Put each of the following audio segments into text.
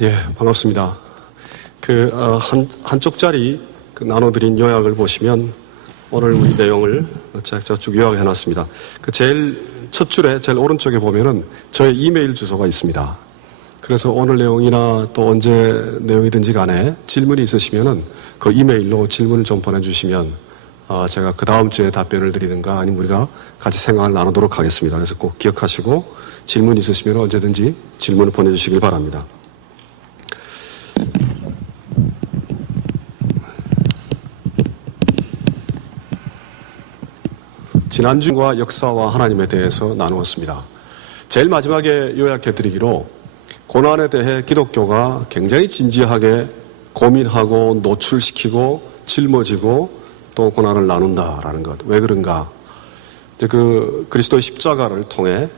예, 반갑습니다. 한 쪽짜리 나눠드린 요약을 보시면 오늘 우리 내용을 제가 쭉 요약해 놨습니다. 제일 첫 줄에 제일 오른쪽에 보면은 저의 이메일 주소가 있습니다. 그래서 오늘 내용이나 또 언제 내용이든지 간에 질문이 있으시면은 그 이메일로 질문을 좀 보내주시면 제가 그 다음 주에 답변을 드리든가 아니면 우리가 같이 생각을 나누도록 하겠습니다. 그래서 꼭 기억하시고 질문 있으시면 언제든지 질문을 보내주시길 바랍니다. 지난주와 역사와 하나님에 대해서 나누었습니다. 제일 마지막에 요약해 드리기로 고난에 대해 기독교가 굉장히 진지하게 고민하고 노출시키고 짊어지고 또 고난을 나눈다라는 것. 왜 그런가? 그리스도의 십자가를 통해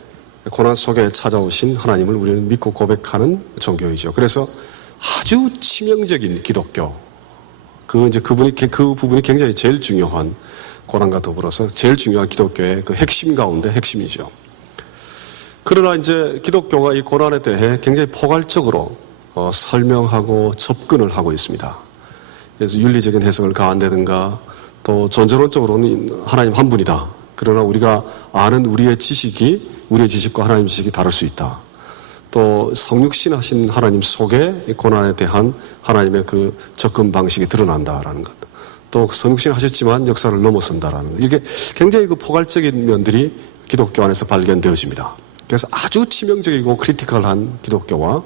고난 속에 찾아오신 하나님을 우리는 믿고 고백하는 종교이죠. 그래서 아주 치명적인 기독교. 그 부분이 굉장히 제일 중요한 고난과 더불어서 제일 중요한 기독교의 그 핵심 가운데 핵심이죠. 그러나 이제 기독교가 이 고난에 대해 굉장히 포괄적으로 설명하고 접근을 하고 있습니다. 그래서 윤리적인 해석을 가한다든가 또 존재론적으로는 하나님 한 분이다. 그러나 우리가 아는 우리의 지식과 하나님 지식이 다를 수 있다. 또 성육신하신 하나님 속에 고난에 대한 하나님의 그 접근 방식이 드러난다라는 것. 또 성육신 하셨지만 역사를 넘어선다라는 것. 이게 굉장히 그 포괄적인 면들이 기독교 안에서 발견되어집니다. 그래서 아주 치명적이고 크리티컬한 기독교와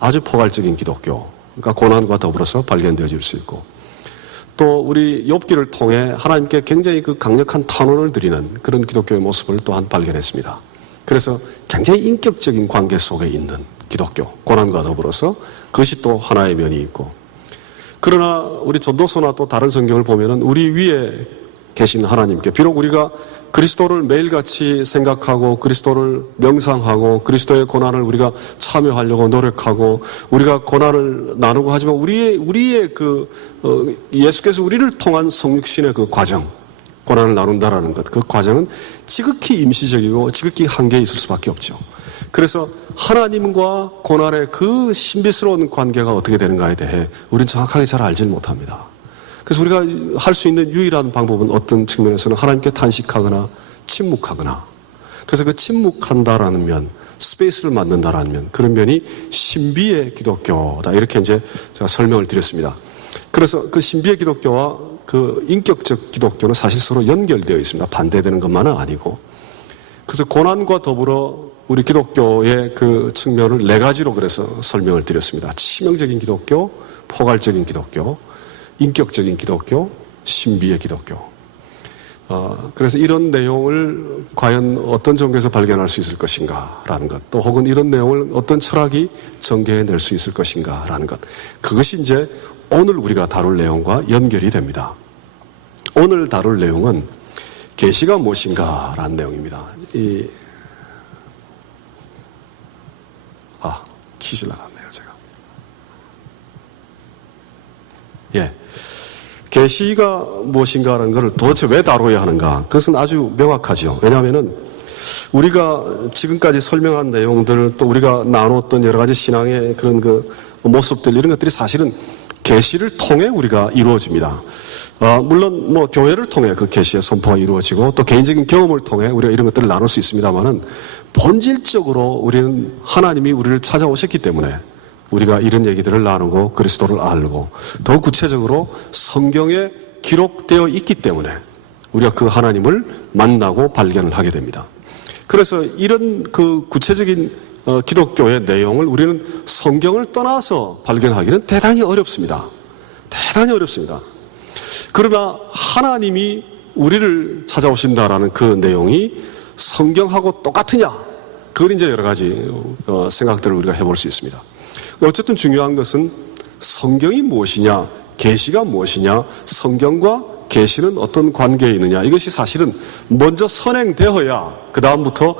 아주 포괄적인 기독교, 그러니까 고난과 더불어서 발견되어질 수 있고, 또 우리 욥기를 통해 하나님께 굉장히 그 강력한 탄원을 드리는 그런 기독교의 모습을 또한 발견했습니다. 그래서 굉장히 인격적인 관계 속에 있는 기독교, 고난과 더불어서 그것이 또 하나의 면이 있고, 그러나 우리 전도서나 또 다른 성경을 보면은 우리 위에 계신 하나님께 비록 우리가 그리스도를 매일같이 생각하고 그리스도를 명상하고 그리스도의 고난을 우리가 참여하려고 노력하고 우리가 고난을 나누고 하지만 우리의 예수께서 우리를 통한 성육신의 그 과정, 고난을 나눈다라는 것, 그 과정은 지극히 임시적이고 지극히 한계에 있을 수밖에 없죠. 그래서 하나님과 고난의 그 신비스러운 관계가 어떻게 되는가에 대해 우리는 정확하게 잘 알지는 못합니다. 그래서 우리가 할 수 있는 유일한 방법은 어떤 측면에서는 하나님께 탄식하거나 침묵하거나, 그래서 그 침묵한다라는 면, 스페이스를 만든다라는 면, 그런 면이 신비의 기독교다. 이렇게 이제 제가 설명을 드렸습니다. 그래서 그 신비의 기독교와 그 인격적 기독교는 사실 서로 연결되어 있습니다. 반대되는 것만은 아니고. 그래서 고난과 더불어 우리 기독교의 그 측면을 4가지로 그래서 설명을 드렸습니다. 치명적인 기독교, 포괄적인 기독교, 인격적인 기독교, 신비의 기독교. 그래서 이런 내용을 과연 어떤 종교에서 발견할 수 있을 것인가라는 것, 또 혹은 이런 내용을 어떤 철학이 전개해낼 수 있을 것인가라는 것. 그것이 이제 오늘 우리가 다룰 내용과 연결이 됩니다. 오늘 다룰 내용은 계시가 무엇인가라는 내용입니다. 퀴즈 나갔네요, 제가. 예. 계시가 무엇인가라는 것을 도대체 왜 다뤄야 하는가? 그것은 아주 명확하죠. 왜냐하면은 우리가 지금까지 설명한 내용들, 또 우리가 나눴던 여러 가지 신앙의 그런 그 모습들, 이런 것들이 사실은 계시를 통해 우리가 이루어집니다. 물론 교회를 통해 그 계시의 선포가 이루어지고 또 개인적인 경험을 통해 우리가 이런 것들을 나눌 수 있습니다만은 본질적으로 우리는 하나님이 우리를 찾아오셨기 때문에 우리가 이런 얘기들을 나누고 그리스도를 알고 더 구체적으로 성경에 기록되어 있기 때문에 우리가 그 하나님을 만나고 발견을 하게 됩니다. 그래서 이런 그 구체적인 기독교의 내용을 우리는 성경을 떠나서 발견하기는 대단히 어렵습니다. 대단히 어렵습니다. 그러나 하나님이 우리를 찾아오신다라는 그 내용이 성경하고 똑같으냐? 그걸 이제 여러 가지 생각들을 우리가 해볼 수 있습니다. 어쨌든 중요한 것은 성경이 무엇이냐, 계시가 무엇이냐, 성경과 계시는 어떤 관계에 있느냐, 이것이 사실은 먼저 선행되어야 그 다음부터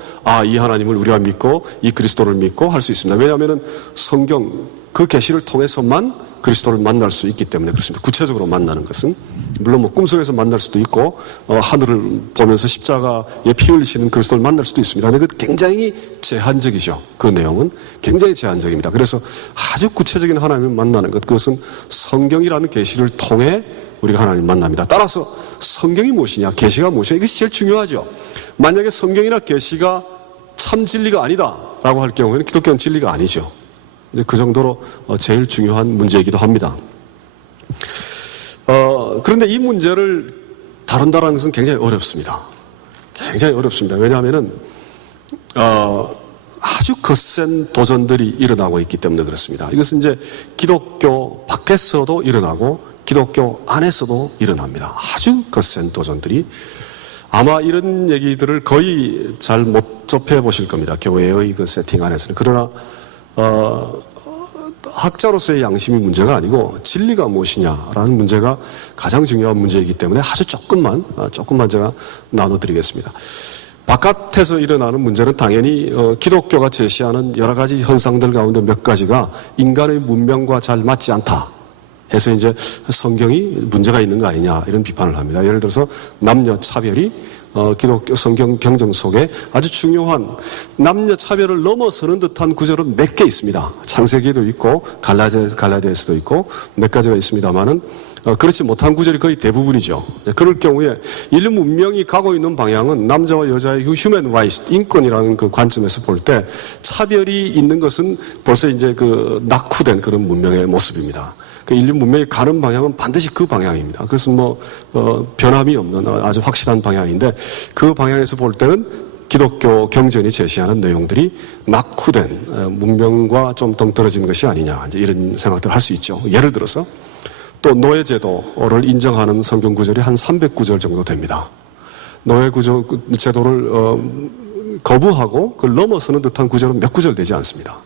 이 하나님을 우리가 믿고 이 그리스도를 믿고 할 수 있습니다. 왜냐하면 성경 그 계시를 통해서만 그리스도를 만날 수 있기 때문에 그렇습니다. 구체적으로 만나는 것은 물론 뭐 꿈속에서 만날 수도 있고 하늘을 보면서 십자가에 피 흘리시는 그리스도를 만날 수도 있습니다. 근데 그 굉장히 제한적이죠. 그 내용은 굉장히 제한적입니다. 그래서 아주 구체적인 하나님을 만나는 것, 그것은 성경이라는 계시를 통해 우리가 하나님을 만납니다. 따라서 성경이 무엇이냐, 계시가 무엇이냐, 이것이 제일 중요하죠. 만약에 성경이나 계시가 참 진리가 아니다라고 할 경우에는 기독교는 진리가 아니죠. 이제 그 정도로 제일 중요한 문제이기도 합니다. 그런데 이 문제를 다룬다는 것은 굉장히 어렵습니다. 굉장히 어렵습니다. 왜냐하면은 아주 거센 도전들이 일어나고 있기 때문에 그렇습니다. 이것은 이제 기독교 밖에서도 일어나고 기독교 안에서도 일어납니다. 아주 거센 도전들이. 아마 이런 얘기들을 거의 잘 못 접해보실 겁니다. 교회의 그 세팅 안에서는. 그러나 학자로서의 양심이 문제가 아니고 진리가 무엇이냐라는 문제가 가장 중요한 문제이기 때문에 아주 조금만 제가 나눠드리겠습니다. 바깥에서 일어나는 문제는 당연히 기독교가 제시하는 여러 가지 현상들 가운데 몇 가지가 인간의 문명과 잘 맞지 않다 해서 이제 성경이 문제가 있는 거 아니냐 이런 비판을 합니다. 예를 들어서 남녀 차별이 기독교 성경 경정 속에 아주 중요한 남녀 차별을 넘어서는 듯한 구절은 몇 개 있습니다. 창세기에도 있고 갈라디아에서도 있고 몇 가지가 있습니다만은 그렇지 못한 구절이 거의 대부분이죠. 그럴 경우에 인류 문명이 가고 있는 방향은 남자와 여자의 휴먼 라이트, 인권이라는 그 관점에서 볼 때 차별이 있는 것은 벌써 이제 그 낙후된 그런 문명의 모습입니다. 그 인류 문명이 가는 방향은 반드시 그 방향입니다. 그것은 변함이 없는 아주 확실한 방향인데 그 방향에서 볼 때는 기독교 경전이 제시하는 내용들이 낙후된 문명과 좀 동떨어진 것이 아니냐 이제 이런 생각들을 할 수 있죠. 예를 들어서 또 노예제도를 인정하는 성경 구절이 한 300구절 정도 됩니다. 노예제도를 거부하고 그걸 넘어서는 듯한 구절은 몇 구절 되지 않습니다.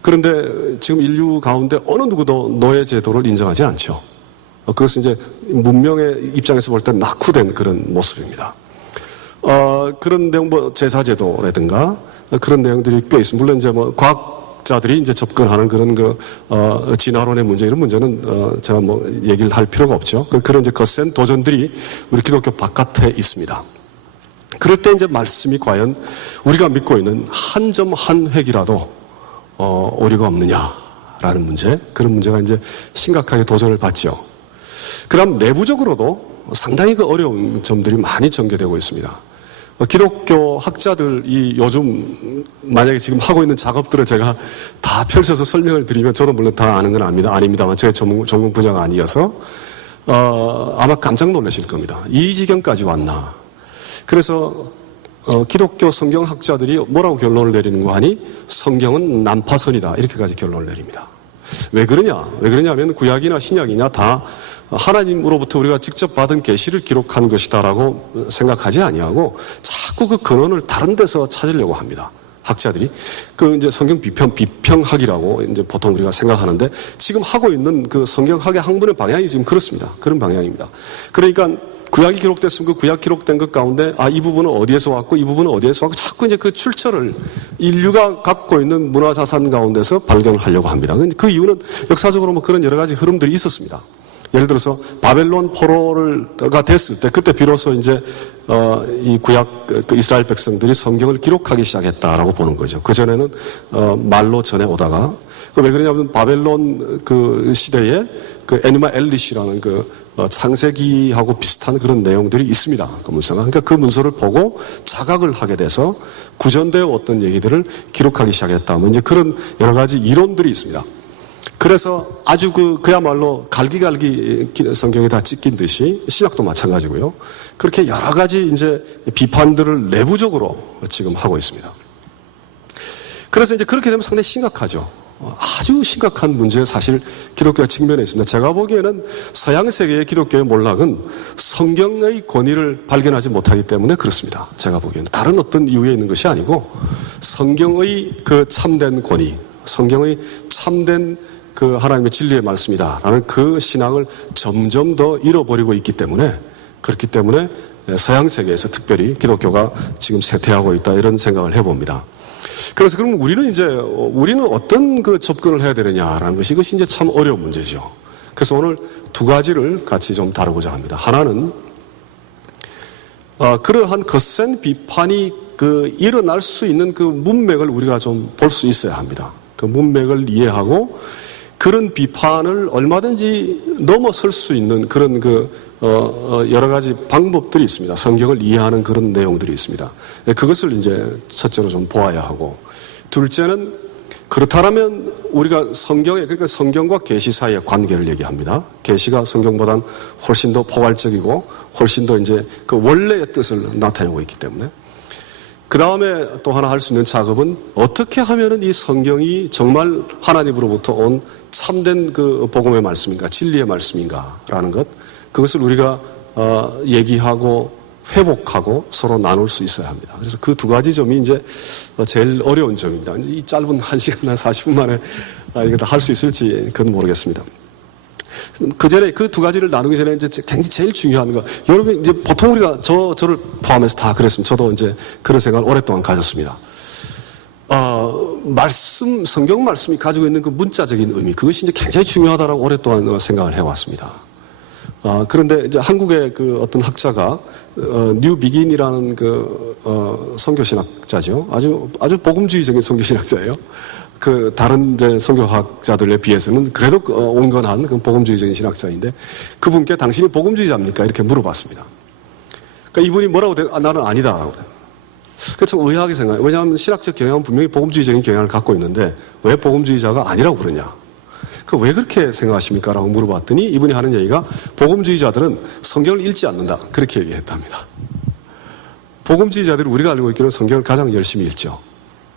그런데 지금 인류 가운데 어느 누구도 노예제도를 인정하지 않죠. 그것은 이제 문명의 입장에서 볼 때 낙후된 그런 모습입니다. 그런 내용, 제사제도라든가 그런 내용들이 꽤 있습니다. 물론 이제 과학자들이 이제 접근하는 그런 진화론의 문제, 이런 문제는 제가 얘기를 할 필요가 없죠. 그런 이제 거센 도전들이 우리 기독교 바깥에 있습니다. 그럴 때 이제 말씀이 과연 우리가 믿고 있는 한 점 한 획이라도 오류가 없느냐라는 문제, 그런 문제가 이제 심각하게 도전을 받죠. 그럼 내부적으로도 상당히 어려운 점들이 많이 전개되고 있습니다. 기독교 학자들이 요즘 만약에 지금 하고 있는 작업들을 제가 다 펼쳐서 설명을 드리면 저도 물론 다 아는 건 아닙니다만 제 전공 분야가 아니어서 아마 깜짝 놀라실 겁니다. 이 지경까지 왔나. 그래서 기독교 성경학자들이 뭐라고 결론을 내리는 거 하니 성경은 난파선이다 이렇게까지 결론을 내립니다. 왜 그러냐면 구약이나 신약이냐 다 하나님으로부터 우리가 직접 받은 계시를 기록한 것이다라고 생각하지 아니하고 자꾸 그 근원을 다른 데서 찾으려고 합니다. 학자들이 이제 성경 비평학이라고 이제 보통 우리가 생각하는데 지금 하고 있는 그 성경학의 학문의 방향이 지금 그렇습니다. 그런 방향입니다. 그러니까 구약이 기록됐으면 그 구약 기록된 것 가운데 이 부분은 어디에서 왔고 이 부분은 어디에서 왔고 자꾸 이제 그 출처를 인류가 갖고 있는 문화 자산 가운데서 발견하려고 합니다. 그 이유는 역사적으로 그런 여러 가지 흐름들이 있었습니다. 예를 들어서 바벨론 포로가 됐을 때 그때 비로소 이제 이 구약 이스라엘 백성들이 성경을 기록하기 시작했다라고 보는 거죠. 그 전에는 말로 전해 오다가 왜 그러냐면 바벨론 그 시대에 그 에누마 엘리시라는 창세기하고 비슷한 그런 내용들이 있습니다. 그 문서가. 그러니까 그 문서를 보고 자각을 하게 돼서 구전되어 왔던 얘기들을 기록하기 시작했다. 이제 그런 여러 가지 이론들이 있습니다. 그래서 아주 그야말로 갈기갈기 성경에 다 찢긴 듯이 신약도 마찬가지고요. 그렇게 여러 가지 이제 비판들을 내부적으로 지금 하고 있습니다. 그래서 이제 그렇게 되면 상당히 심각하죠. 아주 심각한 문제에 사실 기독교가 직면해 있습니다. 제가 보기에는 서양 세계의 기독교의 몰락은 성경의 권위를 발견하지 못하기 때문에 그렇습니다. 제가 보기에는 다른 어떤 이유에 있는 것이 아니고 성경의 그 참된 권위, 성경의 참된 그 하나님의 진리의 말씀이다라는 그 신앙을 점점 더 잃어버리고 있기 때문에 그렇기 때문에 서양 세계에서 특별히 기독교가 지금 쇠퇴하고 있다 이런 생각을 해봅니다. 그래서 그럼 우리는 어떤 그 접근을 해야 되느냐라는 것이 이것이 이제 참 어려운 문제죠. 그래서 오늘 두 가지를 같이 좀 다루고자 합니다. 하나는 그러한 거센 비판이 일어날 수 있는 그 문맥을 우리가 좀 볼 수 있어야 합니다. 그 문맥을 이해하고 그런 비판을 얼마든지 넘어설 수 있는 그런 여러 가지 방법들이 있습니다. 성경을 이해하는 그런 내용들이 있습니다. 그것을 이제 첫째로 좀 보아야 하고, 둘째는 그렇다면 우리가 그러니까 성경과 계시 사이의 관계를 얘기합니다. 계시가 성경보다는 훨씬 더 포괄적이고 훨씬 더 이제 그 원래의 뜻을 나타내고 있기 때문에. 그 다음에 또 하나 할 수 있는 작업은 어떻게 하면은 이 성경이 정말 하나님으로부터 온 참된 그 복음의 말씀인가, 진리의 말씀인가라는 것, 그것을 우리가 얘기하고 회복하고 서로 나눌 수 있어야 합니다. 그래서 그 두 가지 점이 이제 제일 어려운 점입니다. 이제 이 짧은 1시간 40분 만에 이거 다 할 수 있을지 그건 모르겠습니다. 그 전에 그 두 가지를 나누기 전에 이제 굉장히 제일 중요한 거, 여러분 이제 보통 우리가 저를 포함해서 다 그랬습니다. 저도 이제 그런 생각을 오랫동안 가졌습니다. 성경 말씀이 가지고 있는 그 문자적인 의미, 그것이 이제 굉장히 중요하다라고 오랫동안 생각을 해왔습니다. 그런데 이제 한국의 그 어떤 학자가 뉴 비긴이라는 선교신학자죠. 아주 복음주의적인 선교신학자예요. 다른 이제 선교학자들에 비해서는 그래도 온건한 복음주의적인 신학자인데, 그분께 당신이 복음주의자입니까? 이렇게 물어봤습니다. 그러니까 이분이 뭐라고 나는 아니다라고. 그게 참 의아하게 생각해요. 왜냐하면 신학적 경향은 분명히 복음주의적인 경향을 갖고 있는데 왜 복음주의자가 아니라고 그러냐? 왜 그렇게 생각하십니까? 라고 물어봤더니 이분이 하는 얘기가, 복음주의자들은 성경을 읽지 않는다, 그렇게 얘기했답니다. 복음주의자들이 우리가 알고 있기로는 성경을 가장 열심히 읽죠.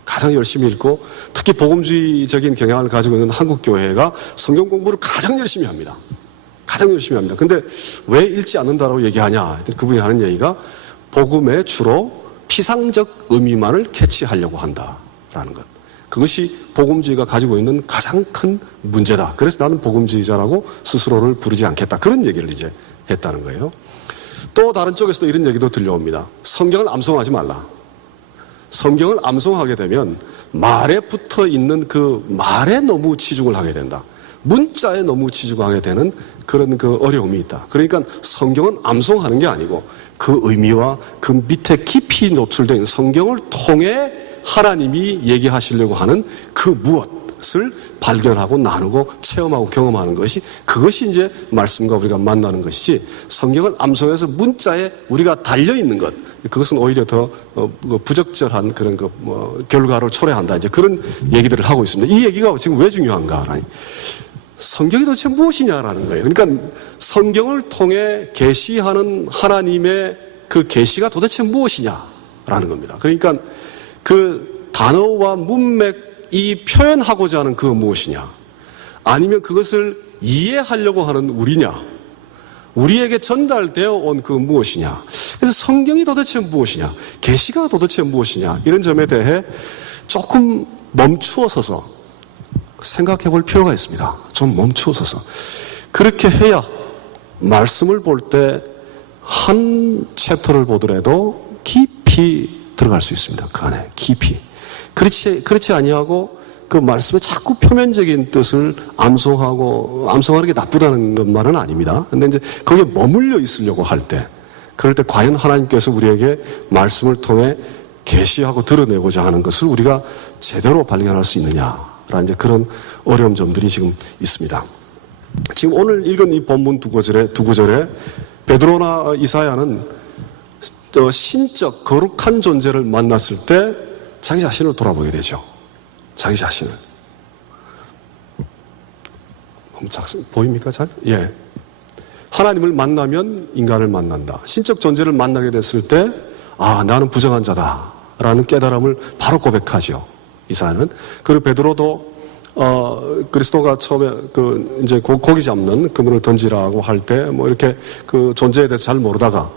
가장 열심히 읽고, 특히 복음주의적인 경향을 가지고 있는 한국 교회가 성경 공부를 가장 열심히 합니다. 가장 열심히 합니다. 근데 왜 읽지 않는다라고 얘기하냐? 그분이 하는 얘기가 복음에 주로 피상적 의미만을 캐치하려고 한다라는 것. 그것이 복음주의가 가지고 있는 가장 큰 문제다. 그래서 나는 복음주의자라고 스스로를 부르지 않겠다. 그런 얘기를 이제 했다는 거예요. 또 다른 쪽에서도 이런 얘기도 들려옵니다. 성경을 암송하지 말라. 성경을 암송하게 되면 말에 붙어 있는 그 말에 너무 치중을 하게 된다. 문자에 너무 치중하게 되는 그런 어려움이 있다. 그러니까 성경은 암송하는 게 아니고 그 의미와 그 밑에 깊이 노출된 있는 성경을 통해 하나님이 얘기하시려고 하는 그 무엇을 발견하고 나누고 체험하고 경험하는 것이, 그것이 이제 말씀과 우리가 만나는 것이지, 성경을 암송해서 문자에 우리가 달려있는 것, 그것은 오히려 더 부적절한 그런 결과를 초래한다. 이제 그런 얘기들을 하고 있습니다. 이 얘기가 지금 왜 중요한가? 성경이 도대체 무엇이냐라는 거예요. 그러니까 성경을 통해 계시하는 하나님의 그 계시가 도대체 무엇이냐라는 겁니다. 그러니까 그 단어와 문맥이 표현하고자 하는 그 무엇이냐, 아니면 그것을 이해하려고 하는 우리냐, 우리에게 전달되어 온 그 무엇이냐. 그래서 성경이 도대체 무엇이냐, 계시가 도대체 무엇이냐, 이런 점에 대해 조금 멈추어 서서 생각해 볼 필요가 있습니다. 좀 멈추어 서서. 그렇게 해야 말씀을 볼 때 한 챕터를 보더라도 깊이 들어갈 수 있습니다. 그 안에 깊이. 그렇지 아니하고 그 말씀의 자꾸 표면적인 뜻을 암송하는 게 나쁘다는 것만은 아닙니다. 근데 이제 거기에 머물러 있으려고 할 때, 그럴 때 과연 하나님께서 우리에게 말씀을 통해 계시하고 드러내고자 하는 것을 우리가 제대로 발견할 수 있느냐라는 이제 그런 어려운 점들이 지금 있습니다. 지금 오늘 읽은 이 본문 두 구절에 베드로나 이사야는 신적 거룩한 존재를 만났을 때 자기 자신을 돌아보게 되죠. 자기 자신을. 보입니까? 잘? 예. 하나님을 만나면 인간을 만난다. 신적 존재를 만나게 됐을 때, 나는 부정한 자다 라는 깨달음을 바로 고백하죠. 이사야는. 그리고 베드로도 그리스도가 처음에 이제 고기 잡는 그분을 던지라고 할 때 이렇게 그 존재에 대해서 잘 모르다가,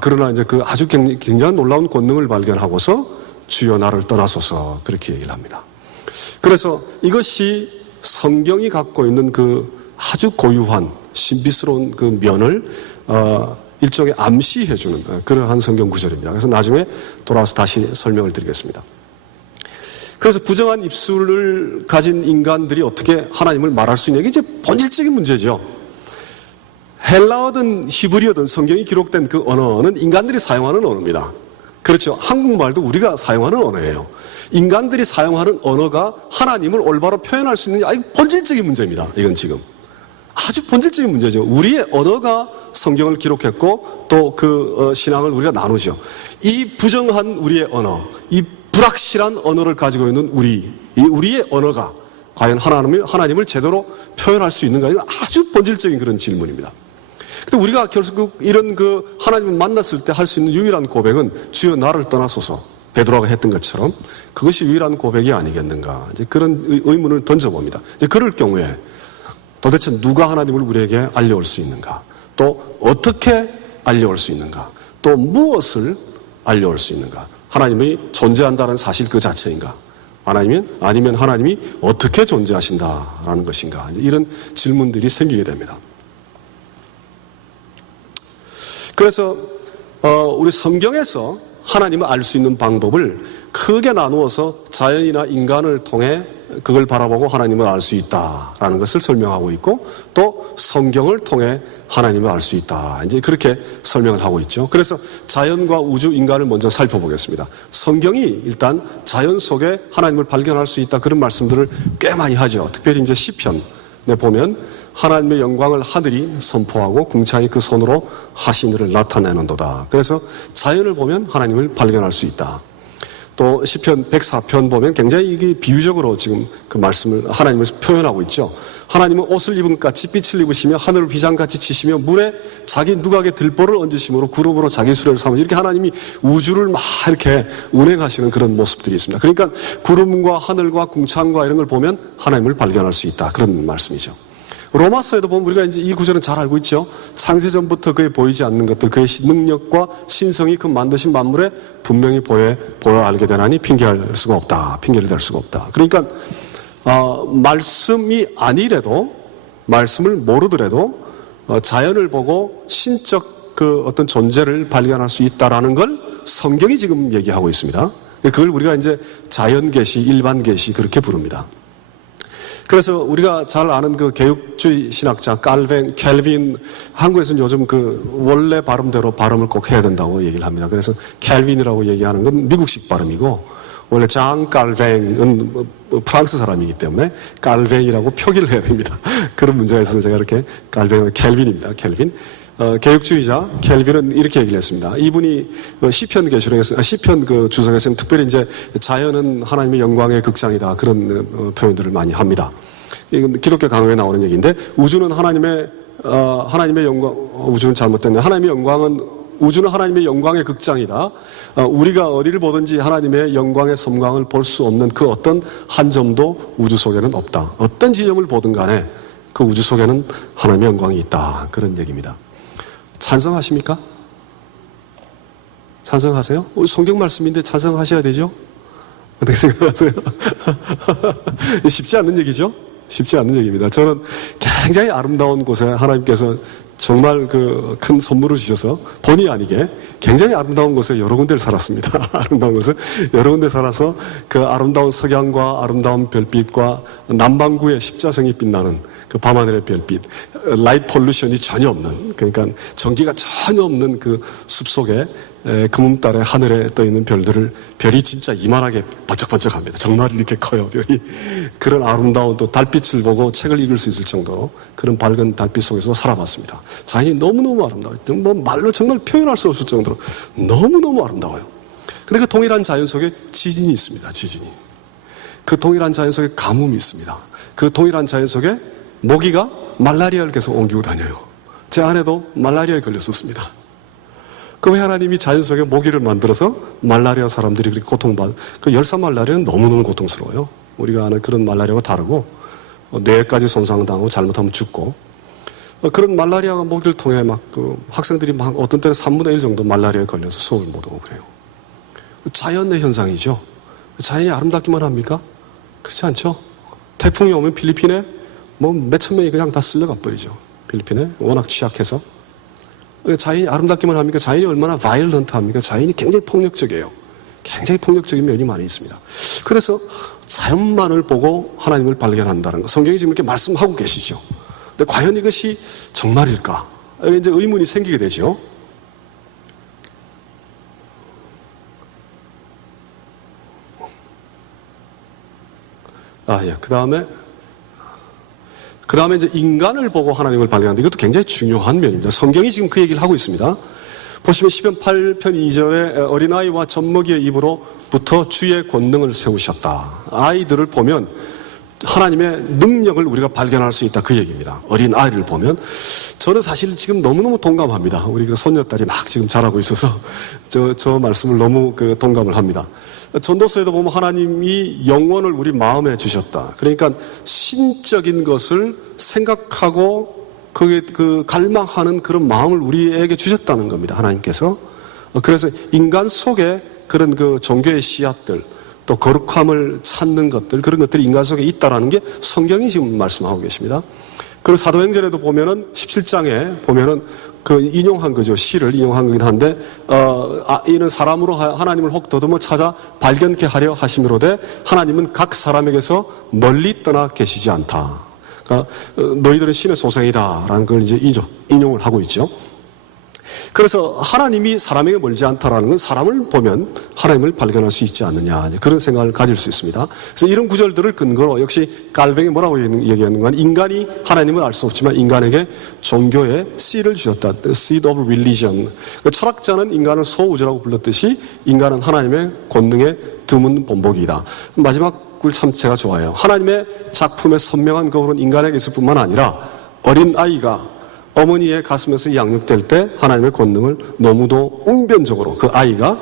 그러나 이제 그 아주 굉장한 놀라운 권능을 발견하고서 주여 나를 떠나소서, 그렇게 얘기를 합니다. 그래서 이것이 성경이 갖고 있는 그 아주 고유한 신비스러운 그 면을 일종의 암시해주는 그러한 성경 구절입니다. 그래서 나중에 돌아와서 다시 설명을 드리겠습니다. 그래서 부정한 입술을 가진 인간들이 어떻게 하나님을 말할 수 있냐, 이게 이제 본질적인 문제죠. 헬라어든 히브리어든 성경이 기록된 그 언어는 인간들이 사용하는 언어입니다. 그렇죠. 한국말도 우리가 사용하는 언어예요. 인간들이 사용하는 언어가 하나님을 올바로 표현할 수 있느냐, 본질적인 문제입니다. 이건 지금 아주 본질적인 문제죠. 우리의 언어가 성경을 기록했고 또 그 신앙을 우리가 나누죠. 이 부정한 우리의 언어, 이 불확실한 언어를 가지고 있는 우리의 언어가 과연 하나님을 제대로 표현할 수 있는가? 이건 아주 본질적인 그런 질문입니다. 근데 우리가 결국 이런 그 하나님을 만났을 때 할 수 있는 유일한 고백은 주여 나를 떠나소서, 베드로가 했던 것처럼 그것이 유일한 고백이 아니겠는가? 이제 그런 의문을 던져봅니다. 이제 그럴 경우에 도대체 누가 하나님을 우리에게 알려올 수 있는가? 또 어떻게 알려올 수 있는가? 또 무엇을 알려올 수 있는가? 하나님이 존재한다는 사실 그 자체인가? 아니면 하나님이 어떻게 존재하신다라는 것인가? 이런 질문들이 생기게 됩니다. 그래서 우리 성경에서 하나님을 알 수 있는 방법을 크게 나누어서 자연이나 인간을 통해 그걸 바라보고 하나님을 알 수 있다라는 것을 설명하고 있고, 또 성경을 통해 하나님을 알 수 있다, 이제 그렇게 설명을 하고 있죠. 그래서 자연과 우주, 인간을 먼저 살펴보겠습니다. 성경이 일단 자연 속에 하나님을 발견할 수 있다, 그런 말씀들을 꽤 많이 하죠. 특별히 이제 시편에 보면 하나님의 영광을 하늘이 선포하고 궁창이 그 손으로 하시느를 나타내는도다. 그래서 자연을 보면 하나님을 발견할 수 있다. 또 시편 104편 보면 굉장히 이게 비유적으로 지금 그 말씀을 하나님을 표현하고 있죠. 하나님은 옷을 입은 같이 빛을 입으시며 하늘을 휘장같이 치시며 물에 자기 누각에 들보를 얹으심으로 구름으로 자기 수레를 삼으시고, 이렇게 하나님이 우주를 막 이렇게 운행하시는 그런 모습들이 있습니다. 그러니까 구름과 하늘과 궁창과 이런 걸 보면 하나님을 발견할 수 있다, 그런 말씀이죠. 로마서에도 보면 우리가 이제 이 구절은 잘 알고 있죠. 창세전부터 그의 보이지 않는 것들, 그의 능력과 신성이 그 만드신 만물에 분명히 보여 알게 되나니 핑계를 댈 수가 없다. 그러니까 말씀이 아니래도, 말씀을 모르더라도 자연을 보고 신적 그 어떤 존재를 발견할 수 있다라는 걸 성경이 지금 얘기하고 있습니다. 그걸 우리가 이제 자연 계시, 일반 계시 그렇게 부릅니다. 그래서 우리가 잘 아는 그 개혁주의 신학자 켈빈, 한국에서는 요즘 그 원래 발음대로 발음을 꼭 해야 된다고 얘기를 합니다. 그래서 켈빈이라고 얘기하는 건 미국식 발음이고, 원래 장 깔뱅은 프랑스 사람이기 때문에 깔뱅이라고 표기를 해야 됩니다. 그런 문제가 있어서 제가 이렇게 켈빈입니다. 켈빈. 개혁주의자 켈빈은 이렇게 얘기를 했습니다. 이분이 시편 그 주석에서는 특별히 이제 자연은 하나님의 영광의 극장이다, 그런 표현들을 많이 합니다. 이건 기독교 강요에 나오는 얘기인데, 우주는 하나님의 영광, 우주는 잘못됐네. 우주는 하나님의 영광의 극장이다. 우리가 어디를 보든지 하나님의 영광의 섬광을 볼 수 없는 그 어떤 한 점도 우주 속에는 없다. 어떤 지점을 보든 간에 그 우주 속에는 하나님의 영광이 있다, 그런 얘기입니다. 찬성하십니까? 찬성하세요? 우리 성경 말씀인데 찬성하셔야 되죠? 어떻게 생각하세요? 쉽지 않는 얘기죠? 쉽지 않는 얘기입니다. 저는 굉장히 아름다운 곳에 하나님께서 정말 그 큰 선물을 주셔서 본의 아니게 굉장히 아름다운 곳에 여러 군데를 살았습니다. 아름다운 곳에 여러 군데 살아서 그 아름다운 석양과 아름다운 별빛과 남반구의 십자성이 빛나는 그 밤하늘의 별빛, 라이트 폴루션이 전혀 없는, 그러니까 전기가 전혀 없는 그 숲속에 금음달의 하늘에 떠있는 별이 진짜 이만하게 번쩍번쩍합니다. 정말 이렇게 커요, 별이. 그런 아름다운 또 달빛을 보고 책을 읽을 수 있을 정도로 그런 밝은 달빛 속에서 살아봤습니다. 자연이 너무너무 아름다워요. 뭐 말로 정말 표현할 수 없을 정도로 너무너무 아름다워요. 그런데 그 동일한 자연 속에 지진이 있습니다, 지진이. 그 동일한 자연 속에 가뭄이 있습니다. 그 동일한 자연 속에 모기가 말라리아를 계속 옮기고 다녀요. 제 아내도 말라리아에 걸렸었습니다. 그 하나님이 자연 속에 모기를 만들어서 말라리아 사람들이 그렇게 그 열사 말라리아는 너무너무 고통스러워요. 우리가 아는 그런 말라리아와 다르고, 뇌까지 손상당하고 잘못하면 죽고, 그런 말라리아가 모기를 통해 학생들이 어떤 때는 3분의 1 정도 말라리아에 걸려서 수업을 못 오고 그래요. 자연의 현상이죠. 자연이 아름답기만 합니까? 그렇지 않죠. 태풍이 오면 필리핀에 몇천 명이 그냥 다 쓸려가 버리죠. 필리핀에 워낙 취약해서. 자연이 아름답기만 합니까? 자연이 얼마나 바이올런트 합니까? 자연이 굉장히 폭력적이에요. 굉장히 폭력적인 면이 많이 있습니다. 그래서 자연만을 보고 하나님을 발견한다는 것. 성경이 지금 이렇게 말씀하고 계시죠. 근데 과연 이것이 정말일까? 이제 의문이 생기게 되죠. 그 다음에 이제 인간을 보고 하나님을 발견하는데 이것도 굉장히 중요한 면입니다. 성경이 지금 그 얘기를 하고 있습니다. 보시면 시편 8편 2절에 어린아이와 젖먹이의 입으로부터 주의 권능을 세우셨다. 아이들을 보면 하나님의 능력을 우리가 발견할 수 있다. 그 얘기입니다. 어린아이를 보면. 저는 사실 지금 너무너무 동감합니다. 우리 그 손녀딸이 막 지금 자라고 있어서 저 말씀을 너무 동감을 합니다. 전도서에도 보면 하나님이 영혼을 우리 마음에 주셨다. 그러니까 신적인 것을 생각하고 그게 갈망하는 그런 마음을 우리에게 주셨다는 겁니다. 하나님께서. 그래서 인간 속에 그런 종교의 씨앗들, 또 거룩함을 찾는 것들, 그런 것들이 인간 속에 있다라는 게 성경이 지금 말씀하고 계십니다. 그리고 사도행전에도 보면은 17장에 보면은 인용한 거죠. 시를 인용한 거긴 한데, 이는 사람으로 하나님을 혹 더듬어 찾아 발견케 하려 하심이로되 하나님은 각 사람에게서 멀리 떠나 계시지 않다. 그러니까 너희들은 신의 소생이다라는 걸 이제 인용을 하고 있죠. 그래서 하나님이 사람에게 멀지 않다라는 건 사람을 보면 하나님을 발견할 수 있지 않느냐, 그런 생각을 가질 수 있습니다. 그래서 이런 구절들을 근거로 역시 갈뱅이 뭐라고 얘기하는 건 인간이 하나님을 알 수 없지만 인간에게 종교의 씨를 주셨다. Seed of Religion. 철학자는 인간을 소우주라고 불렀듯이 인간은 하나님의 권능의 드문 본보기이다. 마지막 글 참 제가 좋아해요. 하나님의 작품의 선명한 거울은 인간에게 있을 뿐만 아니라 어린 아이가 어머니의 가슴에서 양육될 때 하나님의 권능을 너무도 웅변적으로 그 아이가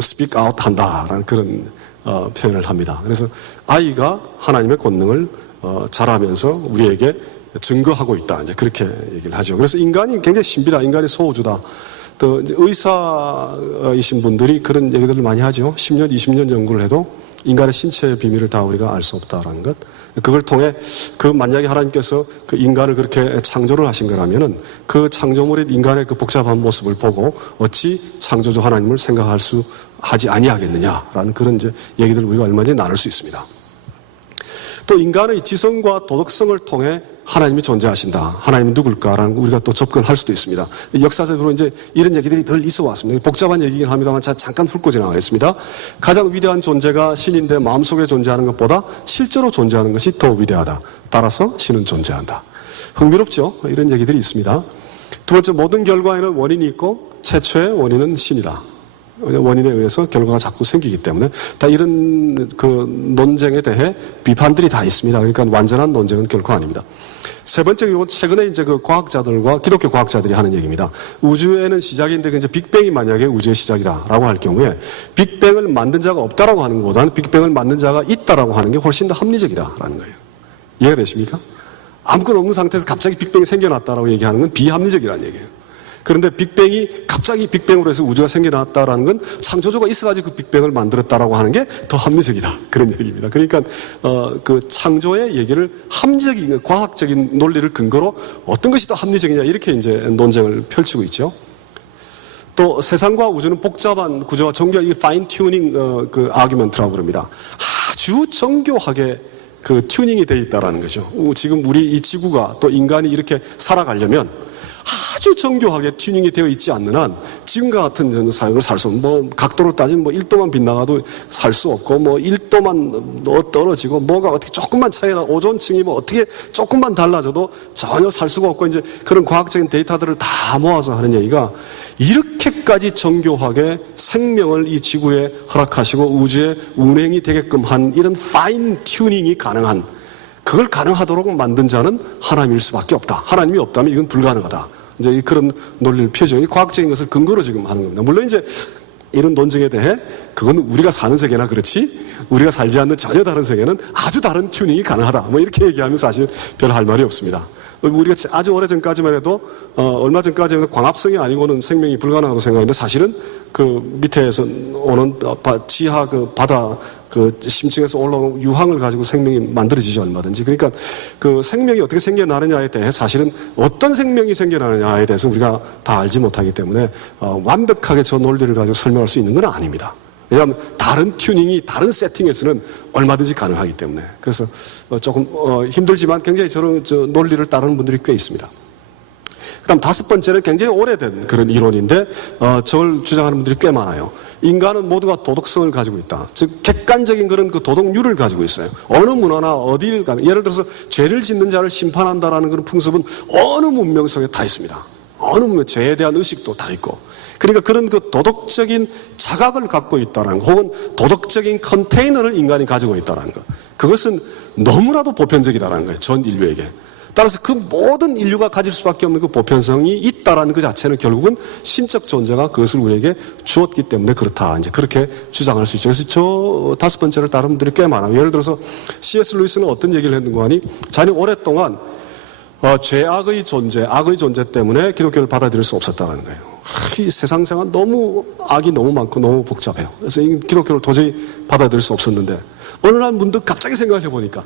speak out 한다라는 그런 표현을 합니다. 그래서 아이가 하나님의 권능을 자라면서 우리에게 증거하고 있다. 이제 그렇게 얘기를 하죠. 그래서 인간이 굉장히 신비다. 인간이 소우주다. 또 이제 의사이신 분들이 그런 얘기들을 많이 하죠. 10년, 20년 연구를 해도 인간의 신체의 비밀을 다 우리가 알 수 없다라는 것. 그걸 통해 만약에 하나님께서 인간을 그렇게 창조를 하신 거라면은 그 창조물의 인간의 복잡한 모습을 보고 어찌 창조주 하나님을 하지 아니하겠느냐라는 그런 이제 얘기들을 우리가 얼마든지 나눌 수 있습니다. 또 인간의 지성과 도덕성을 통해 하나님이 존재하신다. 하나님은 누굴까라는 거 우리가 또 접근할 수도 있습니다. 역사적으로 이제 이런 얘기들이 늘 있어 왔습니다. 복잡한 얘기긴 합니다만 잠깐 훑고 지나가겠습니다. 가장 위대한 존재가 신인데 마음속에 존재하는 것보다 실제로 존재하는 것이 더 위대하다. 따라서 신은 존재한다. 흥미롭죠? 이런 얘기들이 있습니다. 두 번째, 모든 결과에는 원인이 있고 최초의 원인은 신이다. 원인에 의해서 결과가 자꾸 생기기 때문에 다 이런 논쟁에 대해 비판들이 다 있습니다. 그러니까 완전한 논쟁은 결코 아닙니다. 세 번째, 이건 최근에 이제 과학자들과 기독교 과학자들이 하는 얘기입니다. 우주에는 시작인데 이제 빅뱅이 만약에 우주의 시작이다라고 할 경우에 빅뱅을 만든 자가 없다라고 하는 것보다는 빅뱅을 만든 자가 있다라고 하는 게 훨씬 더 합리적이다라는 거예요. 이해가 되십니까? 아무것도 없는 상태에서 갑자기 빅뱅이 생겨났다라고 얘기하는 건 비합리적이라는 얘기예요. 그런데 빅뱅이 갑자기 빅뱅으로 해서 우주가 생겨났다라는 건 창조주가 있어가지고 그 빅뱅을 만들었다라고 하는 게 더 합리적이다. 그런 얘기입니다. 그러니까, 창조의 얘기를 합리적인, 과학적인 논리를 근거로 어떤 것이 더 합리적이냐, 이렇게 이제 논쟁을 펼치고 있죠. 또 세상과 우주는 복잡한 구조와 정교한 이 파인 튜닝, 아규먼트라고 그럽니다. 아주 정교하게 튜닝이 되어 있다라는 거죠. 지금 우리 이 지구가 또 인간이 이렇게 살아가려면 아주 정교하게 튜닝이 되어 있지 않는 한 지금과 같은 삶을 살 수 없고, 각도를 따지면 1도만 빗나가도 살 수 없고, 1도만 떨어지고, 뭐가 어떻게 조금만 차이나, 오존층이 어떻게 조금만 달라져도 전혀 살 수가 없고, 이제 그런 과학적인 데이터들을 다 모아서 하는 얘기가 이렇게까지 정교하게 생명을 이 지구에 허락하시고 우주에 운행이 되게끔 한 이런 파인 튜닝이 가능한, 그걸 가능하도록 만든 자는 하나님일 수밖에 없다. 하나님이 없다면 이건 불가능하다. 이제 그런 논리를 펴죠. 과학적인 것을 근거로 지금 하는 겁니다. 물론 이제 이런 논쟁에 대해 그건 우리가 사는 세계나 그렇지 우리가 살지 않는 전혀 다른 세계는 아주 다른 튜닝이 가능하다. 이렇게 얘기하면 사실 별 할 말이 없습니다. 우리가 아주 오래전까지만 해도 얼마 전까지는 광합성이 아니고는 생명이 불가능하다고 생각했는데 사실은 밑에서 오는 지하 바다 심층에서 올라오는 유황을 가지고 생명이 만들어지죠, 얼마든지. 그러니까 생명이 어떻게 생겨나느냐에 대해 사실은 어떤 생명이 생겨나느냐에 대해서 우리가 다 알지 못하기 때문에 완벽하게 저 논리를 가지고 설명할 수 있는 건 아닙니다. 왜냐하면 다른 튜닝이 다른 세팅에서는 얼마든지 가능하기 때문에. 그래서 조금 힘들지만 굉장히 저런 논리를 따르는 분들이 꽤 있습니다. 그다음 다섯 번째는 굉장히 오래된 그런 이론인데 저걸 주장하는 분들이 꽤 많아요. 인간은 모두가 도덕성을 가지고 있다. 즉 객관적인 그런 그 도덕률을 가지고 있어요. 어느 문화나 어디를 가는, 예를 들어서 죄를 짓는 자를 심판한다라는 그런 풍습은 어느 문명 속에 다 있습니다. 어느 문명, 죄에 대한 의식도 다 있고. 그러니까 그런 그 도덕적인 자각을 갖고 있다는 것, 혹은 도덕적인 컨테이너를 인간이 가지고 있다는 것. 그것은 너무나도 보편적이다라는 거예요. 전 인류에게. 따라서 그 모든 인류가 가질 수밖에 없는 그 보편성이 있다라는 그 자체는 결국은 신적 존재가 그것을 우리에게 주었기 때문에 그렇다. 이제 그렇게 주장할 수 있죠. 그래서 저 다섯 번째를 다른 분들이 꽤 많아요. 예를 들어서 C.S. 루이스는 어떤 얘기를 했는가 하니 자신이 오랫동안 죄악의 존재, 악의 존재 때문에 기독교를 받아들일 수 없었다는 거예요. 이 세상 생활 너무 악이 너무 많고 너무 복잡해요. 그래서 이 기독교를 도저히 받아들일 수 없었는데 어느 날 문득 갑자기 생각을 해보니까